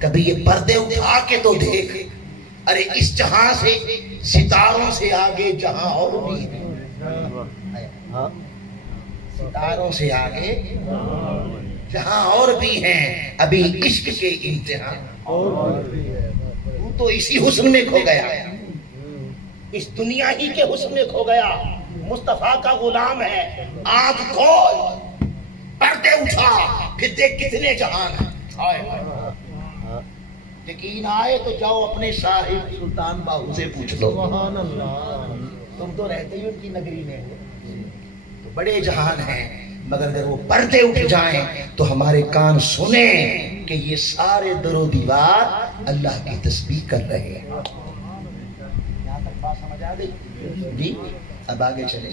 کبھی یہ پردے اٹھا کے تو دیکھ۔ ارے اس جہاں سے ستاروں سے آگے جہاں اور بھی ہے، ستاروں سے آگے جہاں اور بھی ہیں، ابھی عشق کے امتحان۔ تو تو اسی حسن میں کھو گیا، اس دنیا ہی کے حسن میں کھو گیا۔ مصطفیٰ کا غلام ہے، آنکھ کھول پردے اٹھا پھر دیکھ کتنے جہان ہیں۔ یقین آئے تو جاؤ اپنے صاحب سلطان باہو سے پوچھ لو، تم تو رہتے ہی ان کی نگری میں ہو۔ تو بڑے جہان ہیں، مگر اگر وہ پردے اٹھ جائیں تو ہمارے کان سنیں کہ یہ سارے در و دیوار اللہ کی تسبیح کر رہے ہیں۔ یہاں تک بات سمجھ آ گئی جی؟ اب آگے چلے،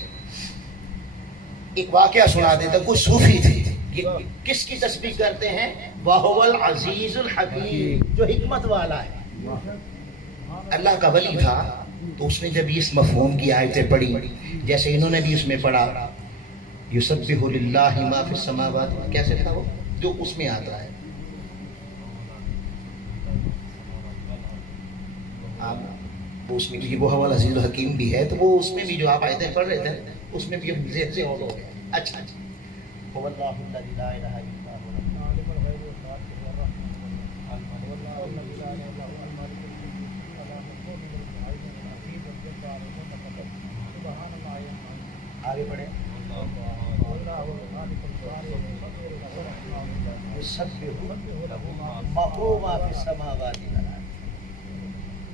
ایک واقعہ سنا دیتا۔ کوئی صوفی تھے، یہ کس کی تسبیح کرتے ہیں؟ وَهُوَ الْعَزِيزُ الْحَكِيمُ، جو حکمت والا ہے۔ اللہ کا ولی تھا، تو اس نے جب اس مفہوم کی آیتیں پڑھی جیسے انہوں نے بھی اس میں پڑھا، یسبح للہ ما فی السماوات، کیسے تھا وہ جو اس میں آتا ہے؟ وہ اس میں بھی وہ العزیز الحکیم بھی ہے، تو وہ اس میں بھی جو آپ آیتیں پڑھ رہے تھے اس میں بھی اب ذہن سے اور ہو گیا۔ اچھا اچھا، هو اللہ الذی لا الہ الا هو عالم الغیب والشہادۃ آگے بڑھیں۔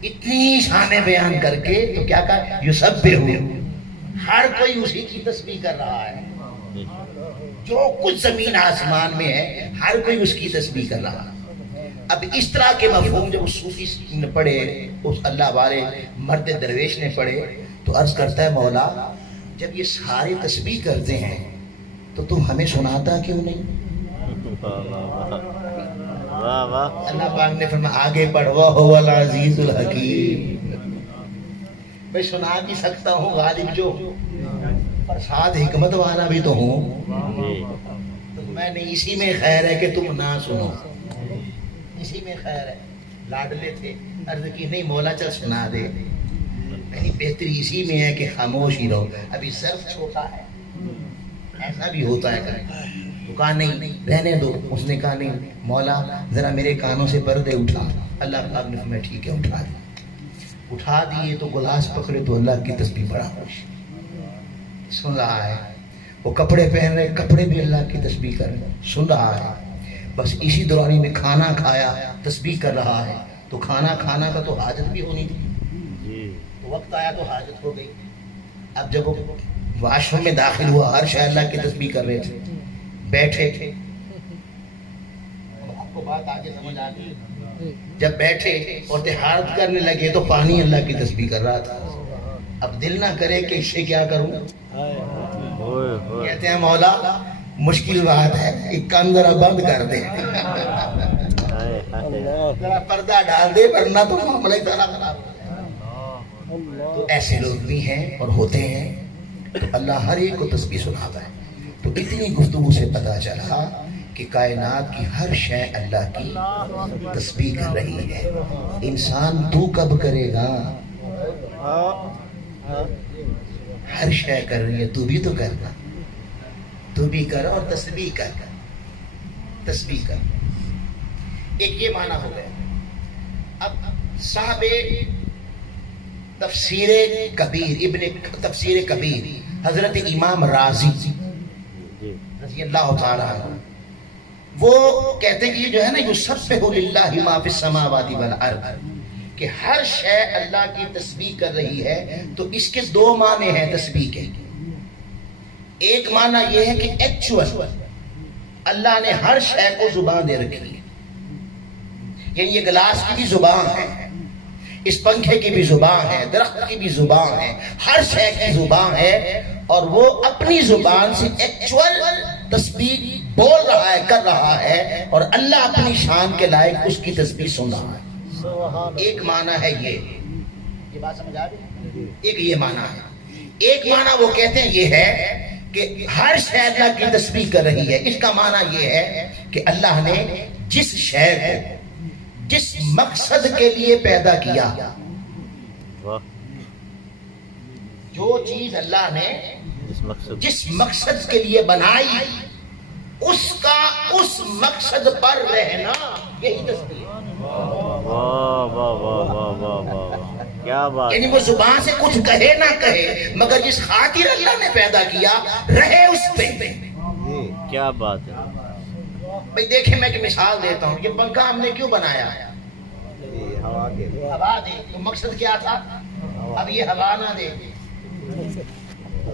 اتنی شانیں بیان کر کے تو کیا کہا؟ یسبح، ہر کوئی اسی کی تسبیح کر رہا ہے، جو کچھ زمین آسمان میں ہے ہر کوئی اس کی تسبیح کر رہا ہے۔ اب اس طرح کے مفہوم جب صوفی نے پڑھے، اس اللہ والے مرد درویش نے پڑھے، تو عرض کرتا ہے مولا جب یہ سارے تسبیح کرتے ہیں تو تم ہمیں سناتا کیوں نہیں؟ اللہ پاک نے فرمایا آگے پڑھ، وَهُوَ الْعَزِيزُ الْحَكِيمُ، میں سنا بھی سکتا ہوں غالب جو، پر ساتھ حکمت والا بھی تو ہوں، تو میں نے اسی میں خیر ہے کہ تم نہ سنو، اسی میں خیر ہے۔ لاڈلے تھے، عرض کی نہیں مولا چل سنا دے، نہیں بہتری اسی میں ہے کہ خاموش ہی رہو، ابھی ظرف چھوٹا ہے، ایسا بھی ہوتا ہے کبھی۔ تو کہا نہیں رہنے دو، اس نے کہا نہیں مولا ذرا میرے کانوں سے پردے اٹھا۔ اللہ پاک نے فرمایا ٹھیک ہے اٹھا دی، اٹھا دیے تو گلاس پکڑے تو اللہ کی تسبیح بڑا خوش سن رہا ہے، وہ کپڑے پہن رہے کپڑے بھی اللہ کی تسبیح کر رہے سن رہا ہے، بس اسی دورانی میں کھانا کھایا تسبیح کر رہا ہے، تو کھانا کھانا کا تو حاجت بھی ہونی تھی، تو وقت آیا تو حاجت ہو گئی۔ اب جب وہ واش روم میں داخل ہوا، ہر شے اللہ کی تسبیح کر رہے تھے، بیٹھے تھے، آپ کو بات آگے سمجھ آ گئی، جب بیٹھے اور تہارت کرنے لگے تو پانی اللہ کی تسبیح کر رہا تھا۔ اب دل نہ کرے کہ اس سے کیا کروں، کہتے ہیں مولا مشکل بات ہے، ایک کان ذرا بند کر دے، ذرا پردہ ڈال دے ورنہ تو معاملہ ہی سارا خراب ہو جائے۔ تو ایسے لوگ بھی ہیں اور ہوتے ہیں، تو اللہ ہر ایک کو تسبیح سناتا ہے۔ تو اتنی گفتگو سے پتا چلا کہ کائنات کی ہر شے اللہ کی تسبیح کر رہی ہے۔ انسان تو کب کرے گا؟ ہر شے کر رہی ہے، تو بھی تو کرنا، تو بھی کر اور تسبیح کر، تسبیح کر۔ ایک یہ معنی ہو گیا۔ اب صاحب تفسیر کبیر، ابن تفسیر کبیر حضرت امام رازی رضی اللہ تعالیٰ عنہ، وہ کہتے ہیں کہ یہ جو ہے نا یسبح للہ ما فی السماوات والارض، کہ ہر شے اللہ کی تسبیح کر رہی ہے. تو اس کے دو معنی ہیں تسبیح کے. ایک معنی یہ ہے کہ ایکچوئل اللہ نے ہر شے کو زبان دے رکھی ہے، یعنی یہ گلاس کی بھی زبان ہے، اس پنکھے کی بھی زبان ہے، درخت کی بھی زبان ہے، ہر شے کی زبان ہے، اور وہ اپنی زبان سے ایکچوئل تسبیح بول رہا ہے، کر رہا ہے، اور اللہ اپنی شان کے لائق اس کی تسبیح سن رہا ہے. ایک معنی ہے یہ بات سمجھ آ رہی؟ ایک یہ معنی ہے. ایک معنی وہ کہتے ہیں یہ ہے کہ ہر شے اللہ کی تسبیح کر رہی ہے. اس کا معنی یہ ہے کہ اللہ نے جس شے کو جس مقصد کے لیے پیدا کیا، جو چیز اللہ نے جس مقصد کے لیے بنائی، اس کا اس مقصد پر رہنا، یہی تسبیح ہے. کیا بات، یعنی وہ زبان سے کچھ کہے نہ کہے، مگر جس خاطر اللہ نے پیدا کیا رہے اس پہ. کیا بات ہے. بھئی دیکھیں میں ایک مثال دیتا ہوں. یہ پنکھا ہم نے کیوں بنایا ہے؟ ہوا دے. تو مقصد کیا تھا؟ اب یہ ہوا نہ دے،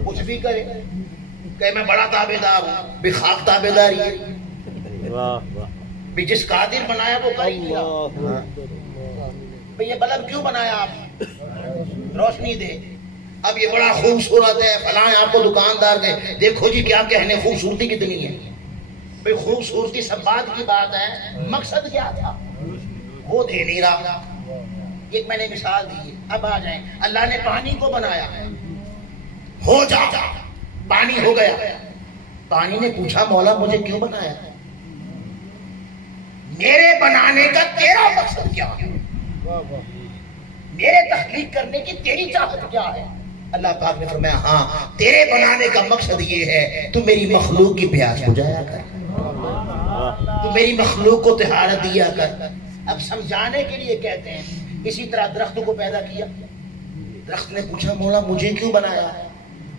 کچھ بھی کرے، کہ میں بڑا تابعدار ہوں، بھی خاک تابعداری ہے. بھی جس قادر بنایا وہ کر ہی دیا. بھئی یہ بلب کیوں بنایا آپ؟ روشنی دے. اب یہ بڑا خوبصورت ہے، فلاں آپ کو دکاندار دے، دیکھو جی کیا کہنے، خوبصورتی کتنی ہے. بھئی خوبصورتی سب بات کی بات ہے، مقصد کیا تھا وہ دے نہیں رہا. ایک میں نے مثال دی. اب آ جائیں، اللہ نے پانی کو بنایا، ہو جا، پانی ہو گیا. پانی نے پوچھا مولا مجھے کیوں بنایا؟ میرے بنانے کا تیرا مقصد کیا ہے؟ میرے تخلیق کرنے کی تیری چاہت کیا ہے؟ اللہ پاک نے فرمایا ہاں تیرے بنانے کا مقصد یہ ہے تو میری مخلوق کی پیاس بجھایا کر، تو میری مخلوق کو طہارت دیا کر. اب سمجھانے کے لیے کہتے ہیں. اسی طرح درخت کو پیدا کیا. درخت نے پوچھا مولا مجھے کیوں بنایا؟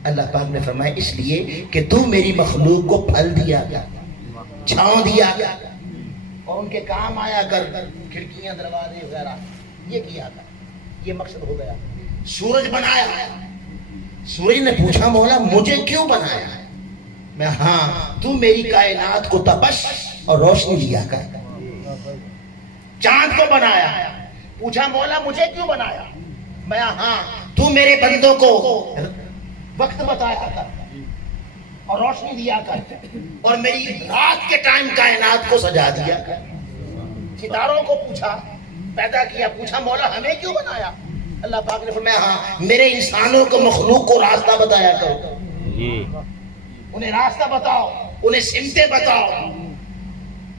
اللہ پاک نے فرمایا اس لیے کہ تو میری مخلوق کو پھل دیا کر، چھاؤں دیا کر، اور ان کے کام آیا کر، کھڑکیاں دروازے وغیرہ یہ کیا کر. یہ مقصد ہو گیا. سورج بنایا. سورج نے پوچھا مولا مجھے کیوں بنایا؟ میں ہاں تو میری کائنات کو تپش اور روشنی دیا کر. چاند کو بنایا. پوچھا مولا مجھے کیوں بنایا؟ میں ہاں تو میرے بندوں کو وقت بتایا کر اور روشنی دیا کر، اور میری رات کے ٹائم کائنات کو سجا دیا کر. ستاروں کو پوچھا، پیدا کیا. پوچھا مولا ہمیں کیوں بنایا؟ اللہ پاک نے فرمایا ہاں میرے انسانوں کو مخلوق کو راستہ بتایا کرو، انہیں راستہ بتاؤ، انہیں سمتیں بتاؤ،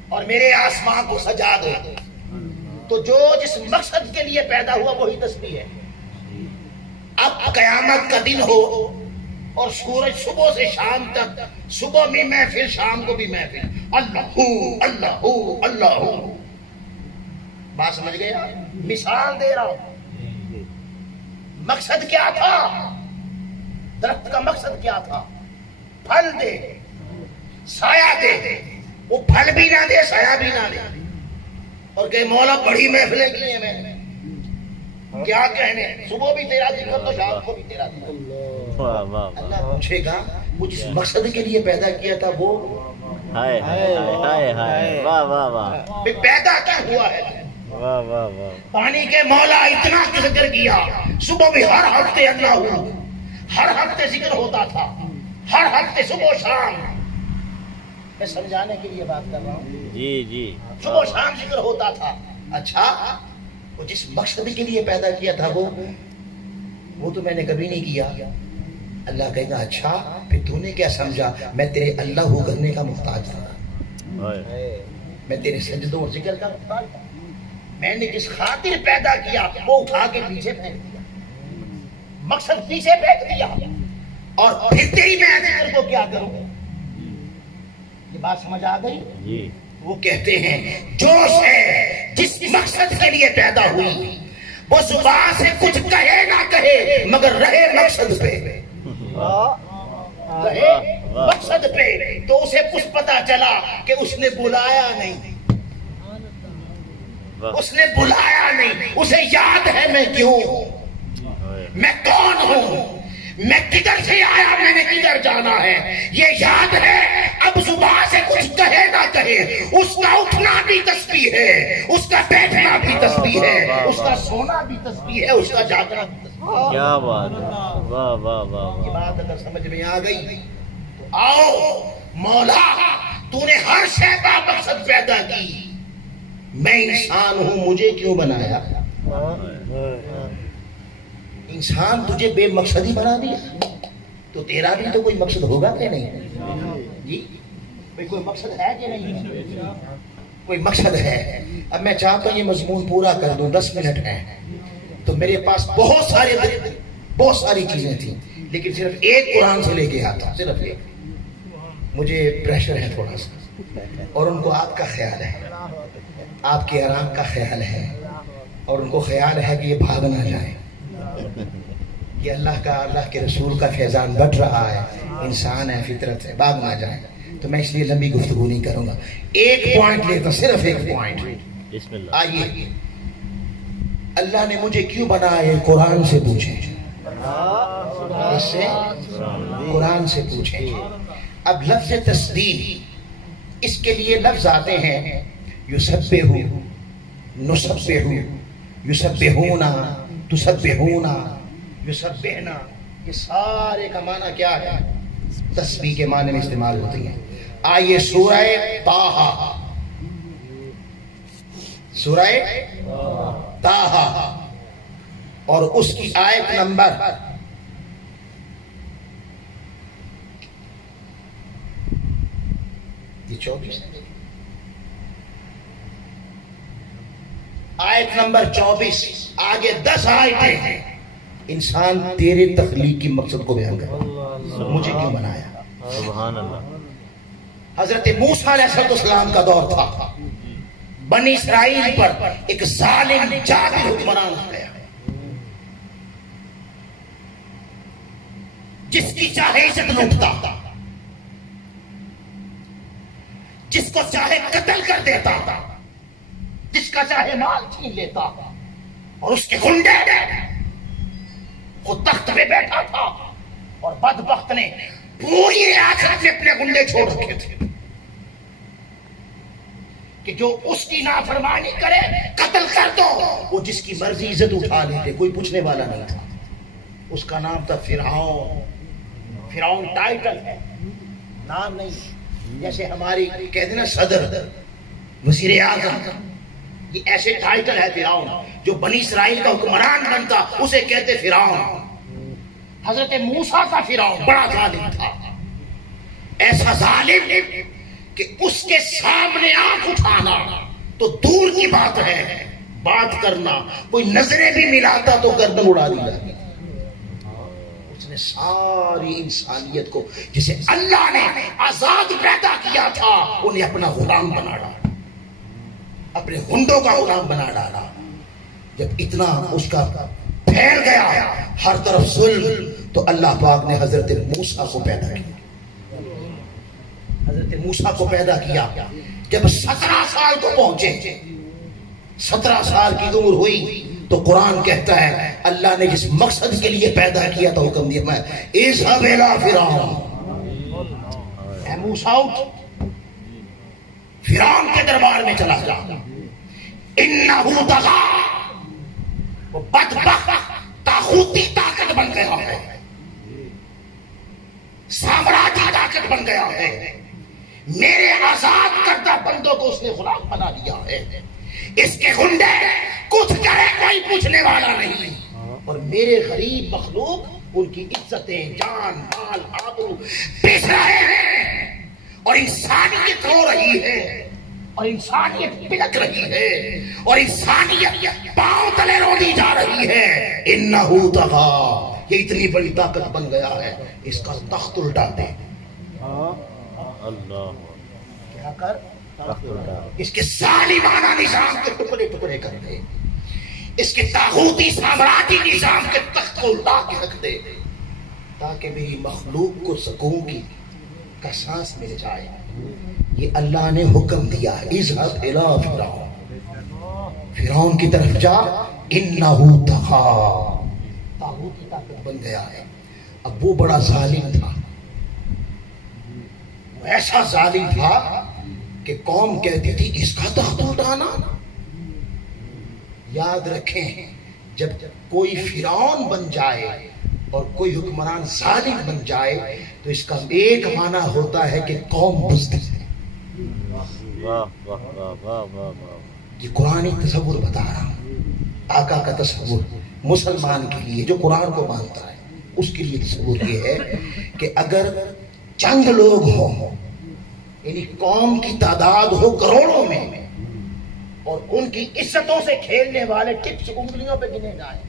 اور میرے آسمان کو سجا دو. تو جو جس مقصد کے لیے پیدا ہوا وہی تسبیح ہے. اب قیامت کا دن ہو اور سورج صبح سے شام تک، صبح بھی محفل شام کو بھی محفل، اللہ ہو اللہ ہو اللہ ہو. بات سمجھ گیا؟ مثال دے رہا ہوں. مقصد کیا تھا؟ درخت کا مقصد کیا تھا؟ پھل دے، سایہ دے. وہ پھل بھی نہ دے، سایہ بھی نہ دے، اور کہ مولا بڑی محفلیں کی ہیں میں نے، کیا کہنے، صبح بھی تیرا ذکر تو شام کو بھی تیرا ذکر. اللہ پوچھے گا وہ جس مقصد کے لیے پیدا کیا تھا وہ پیدا کیا ہوا ہے؟ پانی کے مولا اتنا ذکر کیا، صبح بھی ہر ہفتے اللہ ہوا، ہر ہفتے ذکر ہوتا تھا، ہر ہفتے صبح شام. میں سمجھانے کے لیے بات کر رہا ہوں. جی جی صبح شام ذکر ہوتا تھا. اچھا وہ جس مقصد کے لیے پیدا کیا تھا وہ تو میں نے کبھی نہیں کیا. اللہ کہے گا اچھا پھر تو نے کیا سمجھا میں تیرے اللہ ہو کرنے کا محتاج تھا، میں تیرے سجدوں اور ذکر کا محتاج تھا. میں نے جس خاطر پیدا کیا وہ اٹھا کے پیچھے پھینک دیا، مقصد پیچھے پھینک دیا، اور پھر تیری میں ذکر کو کیا کروں؟ یہ بات سمجھ آ گئی؟ جی. وہ کہتے ہیں جو ہے جس مقصد کے لیے پیدا ہوئی وہ زبان سے کچھ کہے نہ کہے مگر رہے مقصد پہ، کہے مقصد پہ، تو اسے کچھ پتا چلا کہ اس نے بلایا نہیں، اس نے بلایا نہیں، اسے یاد ہے میں کیوں ہوں، میں کون ہوں، میں کدھر سے آیا، میں نے کدھر جانا ہے، یہ یاد ہے۔ اب زبان سے کچھ کہے نہ کہے، اس کا اٹھنا بھی تسبیح ہے، اس کا بیٹھنا بھی تسبیح ہے، اس کا سونا بھی تسبیح ہے، اس کا جاگنا بھی تسبیح ہے۔ کیا بات ہے، واہ واہ واہ۔ یہ بات اگر سمجھ میں آ گئی تو آؤ مولا، تو نے ہر شے کا مقصد پیدا کی، میں انسان ہوں، مجھے کیوں بنایا؟ انسان تجھے بے مقصد ہی بنا دیا، تو تیرا بھی تو کوئی مقصد ہوگا کہ نہیں؟ جی کوئی مقصد ہے کہ نہیں؟ کوئی مقصد ہے۔ اب میں چاہتا ہوں یہ مضمون پورا کر دوں، 10 منٹ ہے، تو میرے پاس بہت ساری چیزیں تھیں، لیکن صرف ایک قرآن سے لے کے آتا، صرف ایک۔ مجھے پریشر ہے تھوڑا سا، اور ان کو آپ کا خیال ہے، آپ کے آرام کا خیال ہے، اور ان کو خیال ہے کہ یہ بھاگ نہ جائے، کہ اللہ کے رسول کا فیضان بٹ رہا ہے، انسان ہے، فطرت ہے، بھاگ نہ جائے۔ تو میں اس لیے لمبی گفتگو نہیں کروں گا، ایک پوائنٹ لیتا، صرف ایک پوائنٹ۔ آئیے، اللہ نے مجھے کیوں بنایا ہے، قرآن سے پوچھیں، اس سے قرآن سے پوچھیں۔ اب لفظ تسبیح، اس کے لیے لفظ آتے ہیں یسبح، نسبح، یسبحونا، تسبحونا، یسبحنا، یہ سارے کا معنی کیا ہے؟ تسبیح کے معنی میں استعمال ہوتی ہیں۔ آئیے سورہ طٰہٰ، سورہ طٰہٰ اور اس کی آیت نمبر 24، آیت نمبر 24، آگے 10 آیتیں ہیں۔ انسان تیرے تخلیق کی مقصد کو بیان کر، مجھے کیوں بنایا؟ سبحان اللہ۔ حضرت موسیٰ علیہ السلام کا دور تھا، بنی اسرائیل پر ایک ظالم جابر حکمران آ گیا، جس کی چاہے عزت لوٹتا، جس کو چاہے قتل کر دیتا، جس کا چاہے مال چھین لیتا، اور اس کے گنڈے خود تخت پہ بیٹھا تھا، اور بدبخت نے پوری ریاست میں اپنے گنڈے چھوڑ رکھے تھے کہ جو اس کی نافرمانی کرے قتل کر دو۔ وہ جس کی مرضی عزت اٹھا لیتے، کوئی پوچھنے والا نہیں تھا۔ اس کا نام تھا فرعون۔ فرعون ٹائٹل ہے، نام نہیں، جیسے ہماری کہتے ہیں نا صدر، وزیر اعظم، یہ ایسے ٹائٹل ہے فرعون۔ جو بنی اسرائیل کا حکمران بنتا اسے کہتے فرعون۔ حضرت موسیٰ کا فرعون بڑا ظالم تھا، ایسا ظالم کہ اس کے سامنے آنکھ اٹھانا تو دور کی بات ہے، بات کرنا، کوئی نظریں بھی ملاتا تو گردن اڑا دی جاتی۔ اس نے ساری انسانیت کو، جسے اللہ نے آزاد پیدا کیا تھا، انہیں اپنا غلام بنا ڈالا، اپنے گنڈوں کا غلام بنا ڈالا۔ جب اتنا اس کا پھیل گیا ہر طرف ظلم، تو اللہ پاک نے حضرت موسیٰ کو پیدا کیا، حضرت موسیٰ کو پیدا کیا۔ جب 17 سال کو پہنچے، 17 سال کی عمر ہوئی، تو قرآن کہتا ہے اللہ نے جس مقصد کے لیے پیدا کیا تو حکم دیا، میں اذهب الى فرعون، اے موسیٰ اٹھ، فرعون کے دربار میں چلا جا، انہ طغی، وہ بدبخت طاغوتی طاقت بن گیا ہے، سامراجی طاقت بن گیا ہے، میرے آزاد کردہ بندوں کو اس نے غلام بنا دیا ہے، اس کے گنڈے کچھ کرے کوئی پوچھنے والا نہیں، اور میرے غریب مخلوق ان کی عزتیں، جان، مال، آبرو بیچ رہے ہیں، اور انسانیت رو رہی ہے، اور انسانیت بلک رہی ہے، اور انسانیت پاؤں تلے رو دی جا رہی ہے۔ انہ طغی، یہ اتنی بڑی طاقت بن گیا ہے، اس کا تخت الٹا دے۔ اللہ، کیا کر؟ اس کے ظالمانہ نظام کے ٹکڑے ٹکڑے کر دے، اس کے طاغوتی سامراجی نظام کے تخت کو الٹا کے رکھ دے، تاکہ میری مخلوق کو سکون کی کا سانس مل جائے. یہ اللہ نے حکم دیا اذهب الى فرعون، فرعون کی طرف جا، انہو طغا، طاغوت کی طاقت بن گیا ہے. اب وہ بڑا ظالم تھا، ایسا ظالم تھا کہ قوم کہتی تھی اس کا تخت اٹھانا. یاد رکھیں جب کوئی فرعون بن جائے اور کوئی حکمران ظالم بن جائے تو اس کا ایک معنی ہوتا ہے کہ قوم بزدل ہے. یہ قرآن تصور بتا رہا ہوں، آقا کا تصور مسلمان کے لیے جو قرآن کو مانتا ہے اس کے لیے تصور یہ ہے کہ اگر چند لوگ ہوں، یعنی قوم کی تعداد ہو کروڑوں میں، اور ان کی عزتوں سے کھیلنے والے ٹپس انگلیوں پہ گنے جائیں،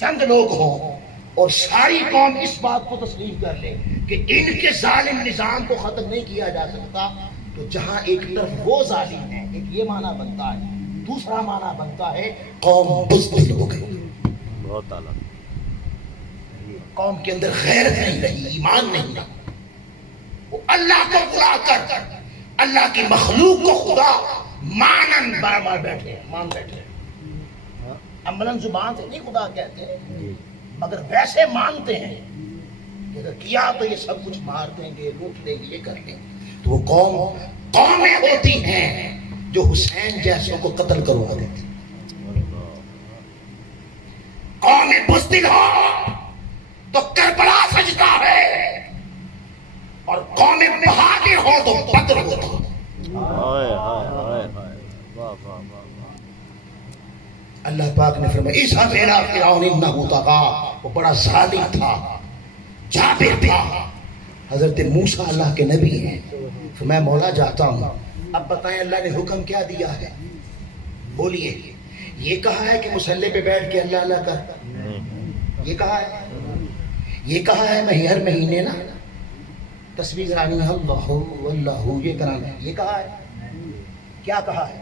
چند لوگ ہوں اور ساری قوم اس بات کو تسلیم کر لے کہ ان کے ظالم نظام کو ختم نہیں کیا جا سکتا، تو جہاں ایک طرف وہ ظالم ہے، ایک یہ معنی بنتا ہے، دوسرا معنی بنتا ہے قوم بزدل ہو گئی. بہت اعلیٰ. قوم کے اندر غیرت نہیں رہی، ایمان نہیں رہا. وہ اللہ کو بلا کر اللہ کی مخلوق کو خدا مانن بار بیٹھے مان بیٹھے. عملاً زبان سے نہیں خدا کہتے مگر ویسے مانتے ہیں کہ اگر کیا تو یہ سب کچھ مار دیں گے، لوٹ لیں گے، یہ کر لیں گے. تو وہ قومیں ہوتی ہیں جو حسین جیسوں کو قتل کروا دیتی. قوم بزدل ہو تو کربلا سجتا ہے، اور قوم بہادر ہو تو بدر ہوتا. اللہ پاک نے فرمایا اذهب الى فرعون انه طغى، وہ بڑا ظالم تھا، جابر تھا. حضرت موسیٰ اللہ کے نبی ہیں. میں مولا جاتا ہوں، اب بتائیں اللہ نے حکم کیا دیا ہے؟ بولیے. یہ کہا ہے کہ مسلح پہ بیٹھ کے اللہ اللہ کر، یہ کہا ہے، یہ کہا ہے میں ہر مہینے نا تصویر رانی اللہ واللہ یہ کرانا، یہ کہا ہے؟ کیا کہا ہے؟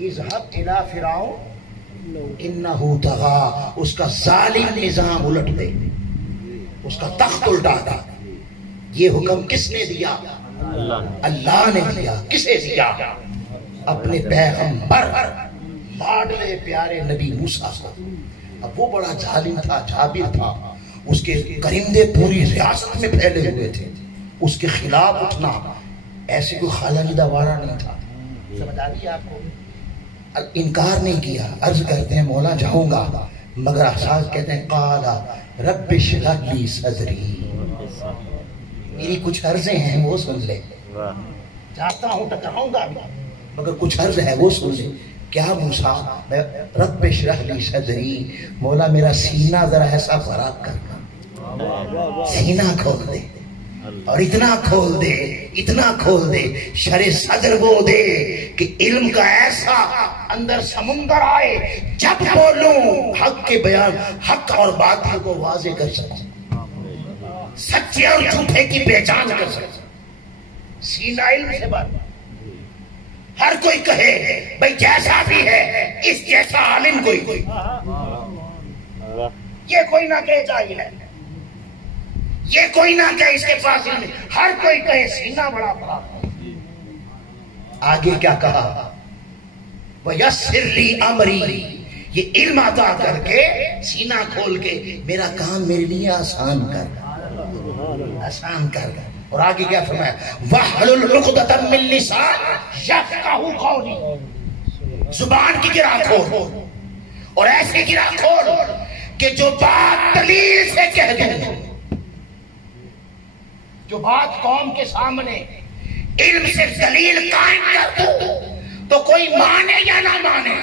اذهب الى فرعون انه طغى، اس کا ظالم نظام الٹ دے، اس کا تخت الٹا دے. یہ حکم کس نے دیا؟ اللہ نے دیا. کسے دیا؟ اپنے پیغمبر لاڈلے پیارے نبی موسیٰ کو. اب وہ بڑا ظالم تھا، جابر تھا، اس کے کرندے پوری ریاست میں پھیلے ہوئے تھے، اس کے خلاف اٹھنا ایسے کوئی خالدہ وارہ نہیں تھا. سمجھ آ رہی ہے آپ کو؟ انکار نہیں کیا. عرض کرتے ہیں مولا جاؤں گا، مگر احساس کہتے ہیں قال رب اشرح لی صدری، میری کچھ عرضیں ہیں وہ سن لے. جاتا ہوں ٹکراؤں گا مگر کچھ عرض ہے وہ سن لے. کیا موسیٰ؟ رب اشرح لی صدری، مولا میرا سینہ ذرا ایسا فراغ کرنا، سینہ کھول دے، اور اتنا کھول دے، اتنا کھول دے، شرح صدر وہ دے کہ علم کا ایسا اندر سمندر آئے، جب بولوں حق کے بیان، حق اور باطل کو واضح کر سکوں، سچے اور جھوٹے کی پہچان کر سکوں. سینہ علم سے بھر، ہر کوئی کہے بھئی جیسا بھی ہے اس جیسا عالم کوئی، یہ کوئی نہ کہے جاہل ہے، یہ کوئی نہ کہے اس کے پاس علم، ہر کوئی کہے سینہ بڑا بڑا. آگے کیا کہا؟ وَيَسِّرْ لِي أَمْرِي، یہ علم عطا کر کے سینہ کھول کے میرا کام میرے لیے آسان کر، آسان کر. اور آگے کیا فرمایا؟ وَاحْلُلْ عُقْدَةً مِّن لِّسَانِي يَفْقَهُوا قَوْلِي، زبان کی گرا کھول، اور ایسے گرا کھول کہ جو بات دلیل سے کہہ دوں، جو بات قوم کے سامنے علم سے دلیل قائم کر دوں تو کوئی مانے یا نہ مانے،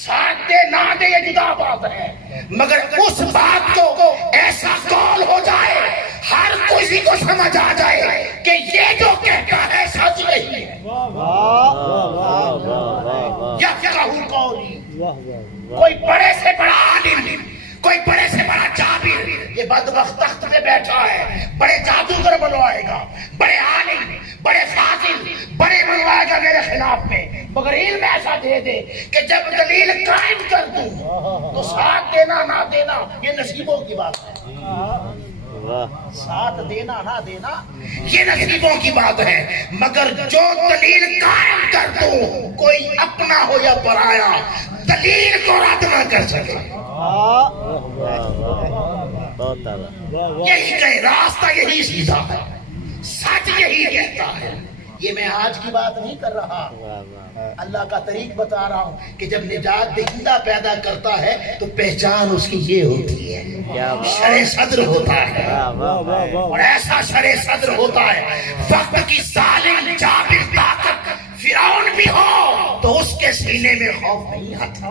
ساتھ دے نہ دے یہ جدا بات ہے، مگر اس بات کو ایسا قول ہو جائے ہر کسی کو سمجھ آ جائے کہ یہ جو کہتا ہے سچ نہیں ہے. یفقہوا قولی، کوئی بڑے سے بڑا عالم، کوئی بڑے سے بڑا جابر، یہ بدبخت تخت پہ بیٹھا ہے، بڑے جادوگر بنوائے گا، بڑے عالم، بڑے فاضل، بڑے بنوائے گا میرے خلاف میں، مگر علم ایسا دے دے کہ جب دلیل قائم کر دوں تو ساتھ دینا نہ دینا یہ نصیبوں کی بات ہے. ساتھ دینا نہ دینا یہ نصیبوں کی بات ہے، مگر جو دلیل قائم کر دوں، کوئی اپنا ہو یا پرایا، دلیل کو رد نہ کر سکے۔ یہی کہ راستہ یہی سیدھا ہے، سچ یہی کہتا ہے۔ یہ میں آج کی بات نہیں کر رہا، اللہ کا طریق بتا رہا ہوں کہ جب نجات دہندہ پیدا کرتا ہے تو پہچان اس کی یہ ہوتی ہے، شرع صدر ہوتا ہے، اور ایسا شرع صدر ہوتا ہے وقت کی ظالم جابر طاقت فرعون بھی ہو تو اس کے سینے میں خوف نہیں آتا،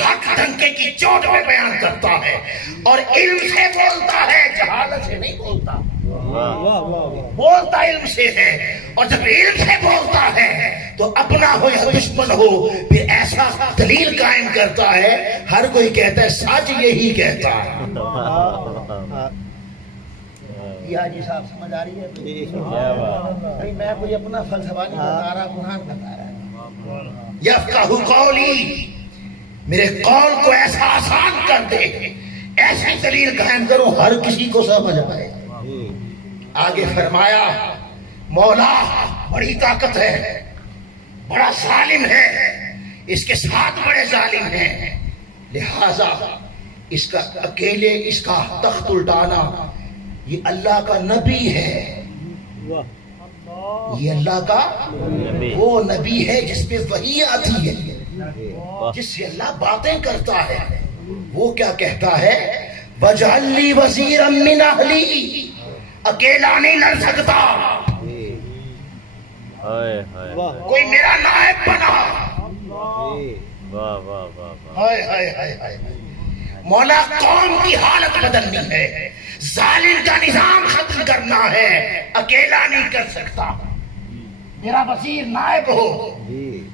حق ڈنکے کی چوٹ میں بیان کرتا ہے اور علم سے بولتا ہے، جہالت سے نہیں بولتا، بولتا علم سے ہے، اور جب علم سے بولتا ہے تو اپنا ہو یا دشمن ہو پھر ایسا دلیل قائم کرتا ہے، ہر کوئی کہتا ہے سچ یہی کہتا ہے۔ یہ حاجی صاحب سمجھ آ رہی ہے؟ میں کوئی اپنا فلسفہ نہیں بتا رہا، قرآن بتا رہا ہے۔ یفقہوا قولی، میرے قول کو ایسا آسان کر دے، ایسی دلیل قائم کرو ہر کسی کو سمجھ آئے۔ آگے فرمایا مولا بڑی طاقت ہے، بڑا ظالم ہے، اس کے ساتھ بڑے ظالم ہیں، لہذا اس کا اکیلے اس کا تخت الٹانا، یہ اللہ کا نبی ہے، یہ اللہ کا وہ نبی ہے جس پہ وحی آتی ہے، جس سے اللہ باتیں کرتا ہے۔ وہ کیا کہتا ہے؟ وَاجْعَلْ لِي وَزِيرًا مِّنْ أَهْلِي، اکیلا نہیں لڑ سکتا، کوئی میرا نائب بنا۔ مولا قوم کی حالت بدلنی ہے، ظالم کا نظام ختم کرنا ہے، اکیلا نہیں کر سکتا، میرا وزیر نائب ہو،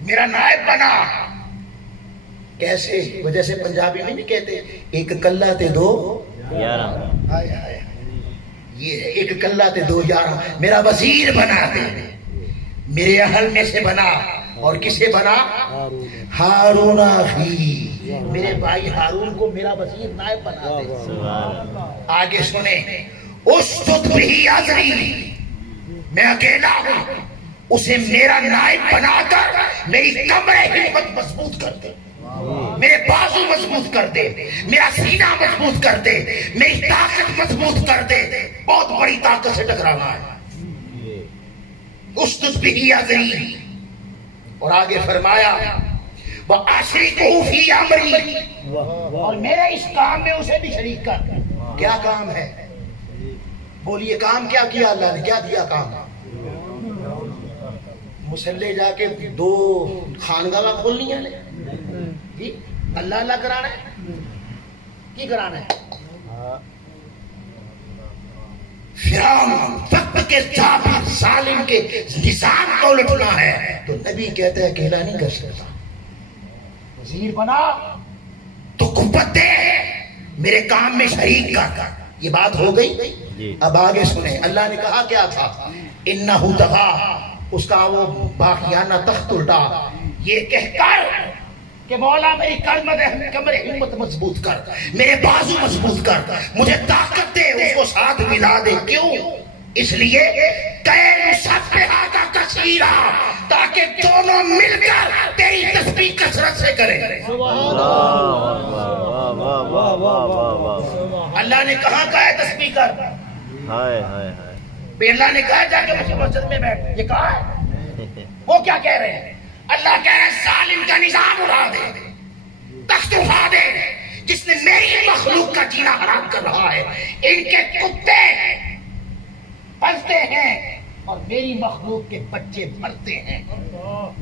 میرا نائب بنا۔ کیسے؟ وجہ سے پنجابی میں نہیں کہتے ایک کلہ تے دو یارہ، یہ ایک کلہ تے دو یارہ، میرا وزیر بنا دے، میرے اہل میں سے بنا، اور کسے بنا؟ ہارون اخی، میرے بھائی ہارون کو میرا وزیر نائب بنا دے۔ آگے سنیں، اسجد بہ ازری، میں اکیلا ہوں، اسے میرا نائب بنا کر میری کمر ہمت مضبوط کر دے، میرے بازو مضبوط کر دے، میرا سینہ مضبوط کر دے، میری طاقت مضبوط کر دے، بہت بڑی طاقت سے ٹکرانا ہے۔ اسجد بہ ازری، اور آگے فرمایا وَأَشْرِكْهُ فِي أَمْرِي، اور میرے اس کام میں اسے بھی شریک کر۔ کیا کام ہے؟ بولیے کام کیا کیا اللہ نے؟ کیا دیا کام؟ مسلح جا کے دو خانگاہ کھولنی ہے جی، اللہ اللہ کرانا ہے، کی کرانا ہے؟ فرعون وقت کے جابر ظالم کے نظام کو لٹنا ہے تو نبی کہتا ہے اکیلا نہیں کر سکتا، وزیر بنا تو قوت دے، میرے کام میں شریک کر۔ یہ بات ہو گئی۔ اب آگے سنیں، اللہ نے کہا کیا تھا؟ انہو طغا، اس کا وہ باقیانہ تخت الٹا، یہ کہہ کر کہ مولا میری کمر ہمت مضبوط کر، میرے بازو مضبوط کر، مجھے طاقت دے، اس کو ساتھ ملا دے۔ کیوں؟ اس لیے کثیرا، تاکہ دونوں مل کر تیری تسبیح کثرت سے کریں۔ اللہ نے کہاں کہا ہے تسبیح کر؟ اللہ نے کہا جا کے مسجد میں بیٹھ، یہ کہا ہے؟ وہ کیا کہہ رہے ہیں؟ اللہ کہہ رہے ہیں ظالم کا نظام اڑا دے، تخت اٹھا دے، جس نے میری مخلوق کا جینا حرام کر رہا ہے، ان کے کتے پلتے ہیں اور میری مخلوق کے بچے مرتے ہیں۔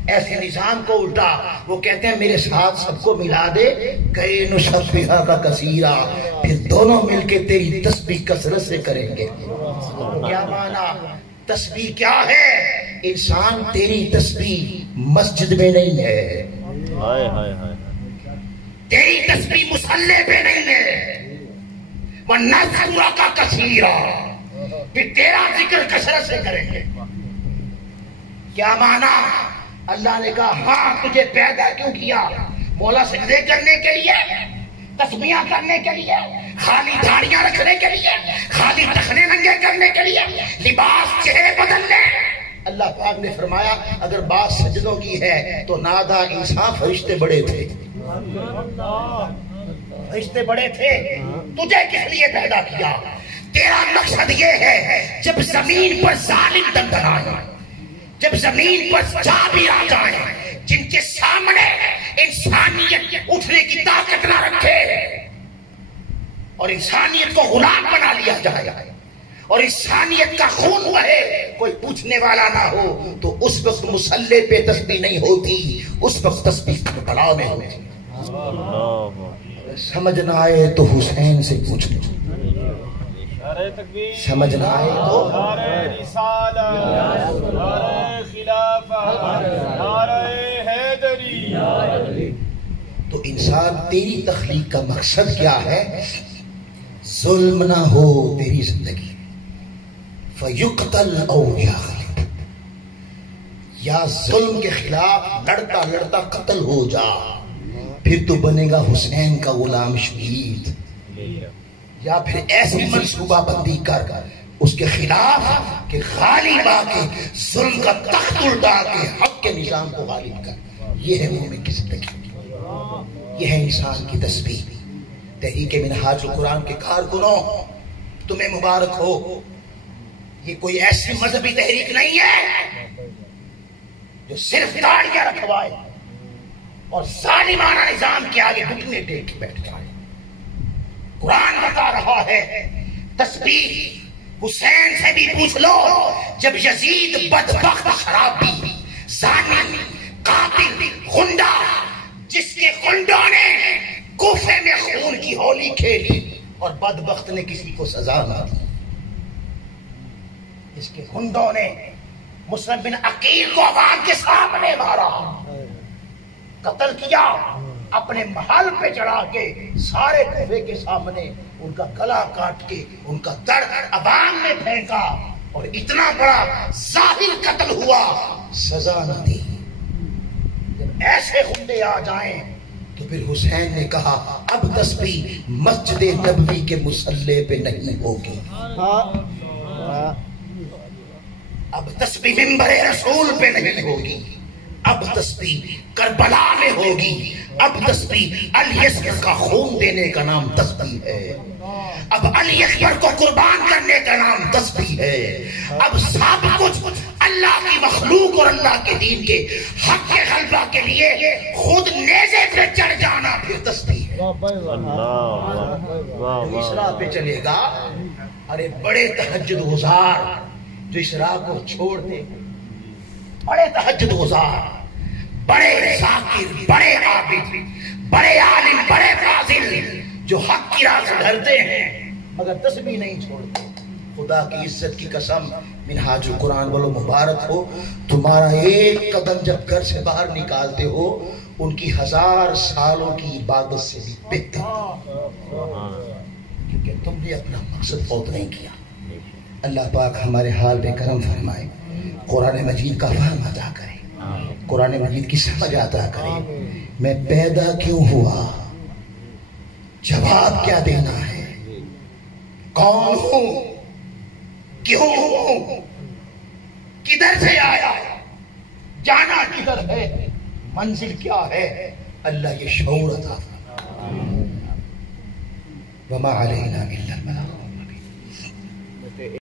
ایسے نظام کو الٹا، وہ کہتے ہیں میرے ساتھ سب کو ملا دے، کئی نسبحہ کا کثیرا، پھر دونوں مل کے تیری تسبیح کثرت سے کریں گے۔ کیا معنی؟ تسبیح کیا ہے؟ انسان تیری تسبیح مسجد میں نہیں ہے، تیری تسبیح مصلی پہ نہیں ہے، وَنَذْكُرَكَ كَثِيرًا، پھر تیرا ذکر کثرت سے کریں گے۔ کیا معنی؟ اللہ نے کہا ہاں تجھے پیدا کیوں کیا؟ مولا سجدے کرنے کے لیے، تسبیحاں کرنے کے لیے، خالی داڑیاں رکھنے کے لیے، خالی ٹخنے ننگے کرنے کے لیے، لباس چہرے بدلنے. اللہ پاک نے فرمایا اگر بات سجدوں کی ہے تو نادا انسان فرشتے بڑے تھے، فرشتے بڑے تھے. تجھے کس لیے پیدا کیا؟ تیرا مقصد یہ ہے جب زمین پر ظالم دندن آئے، جب زمین پر جابر آ جائیں جن کے سامنے انسانیت اٹھنے کی طاقت نہ رکھے اور انسانیت کو غلام بنا لیا جائے اور انسانیت کا خون بہے، کوئی پوچھنے والا نہ ہو، تو اس وقت مسلح پہ تسبیح نہیں ہوتی، اس وقت تسبیح کربلا میں ہوتی. سمجھ نہ آئے تو حسین سے پوچھ لو، سمجھ نہ آئے تو تو انسان تیری تخلیق کا مقصد کیا ہے؟ ظلم نہ ہو تیری زندگی، فیقتل او یغلب، یا ظلم کے خلاف لڑتا لڑتا قتل ہو جا، پھر تو بنے گا حسین کا غلام شہید. یا پھر ایسی منصوبہ بندی کر اس کے خلاف کہ غالب آ کے ظلم کا تخت الٹا کے حق کے نظام کو غالب کر. یہ ہے مومن کی زندگی، یہ ہے انسان کی تسبیح. تحریک منہاج القرآن کے کارکنوں تمہیں مبارک ہو. یہ کوئی ایسی مذہبی تحریک نہیں ہے جو صرف داڑیاں رکھوائے اور ظالمانہ نظام کے آگے گھٹنے ٹیک کے بیٹھ جائے. قرآن بتا رہا ہے تسبیح حسین سے بھی پوچھ لو. جب یزید بدبخت شرابی زانی قاتل غنڈہ جس کے غنڈوں نے کوفے میں خون کی ہولی کھیلی اور بدبخت نے کسی کو سزا نہ دی، اس کے غنڈوں نے مسلم بن عقیل کو عوام کے سامنے مارا، قتل کیا، اپنے محل پہ چڑھا کے سارے کوفے کے سامنے ان کا گلا کاٹ کے ان کا درد عوام میں پھینکا اور اتنا بڑا ظاہر قتل ہوا، سزا نہ دی. جب ایسے غنڈے آ جائیں تو پھر حسین نے کہا اب تسبیح مسجد نبوی کے مصلی پہ نہیں ہوگی، اب تسبیح منبر رسول پہ نہیں ہوگی، اب تسبیح کربلا میں ہوگی، اب تسبیح علی اصغر کا خون دینے کا نام تسبیح ہے، اب علی اکبر کو قربان کرنے کا نام تسبیح ہے، اب سب کچھ اللہ کی مخلوق اور اللہ کے دین کے حق کے غلبہ کے لیے خود نیزے پہ چڑھ جانا پھر تسبیح ہے. اس راہ پہ چلے گا. ارے بڑے تہجد گزار جو اس راہ کو چھوڑ دے، بڑے تہجد گزار، بڑے ذاکر، بڑے عابد، بڑے عالم، بڑے فاضل جو حق کی راہ سے ڈرتے ہیں مگر تسبیح نہیں چھوڑتے. خدا کی عزت کی قسم منہاج القرآن والو مبارک ہو، تمہارا ایک قدم جب گھر سے باہر نکالتے ہو ان کی 1000 سالوں کی عبادت سے بھی بہتر، کیونکہ تم نے اپنا مقصد فوت نہیں کیا. اللہ پاک ہمارے حال پہ کرم فرمائے، قرآن مجید کا فہم عطا کرے، قرآن مجید کی سمجھ عطا کرے. میں پیدا کیوں ہوا، جواب کیا دینا ہے، کون ہوں، کیوں ہوں، کدھر سے آیا، جانا کدھر ہے، منزل کیا ہے، اللہ یہ شعور عطا فرمائے. وما علینا الا البلاغ.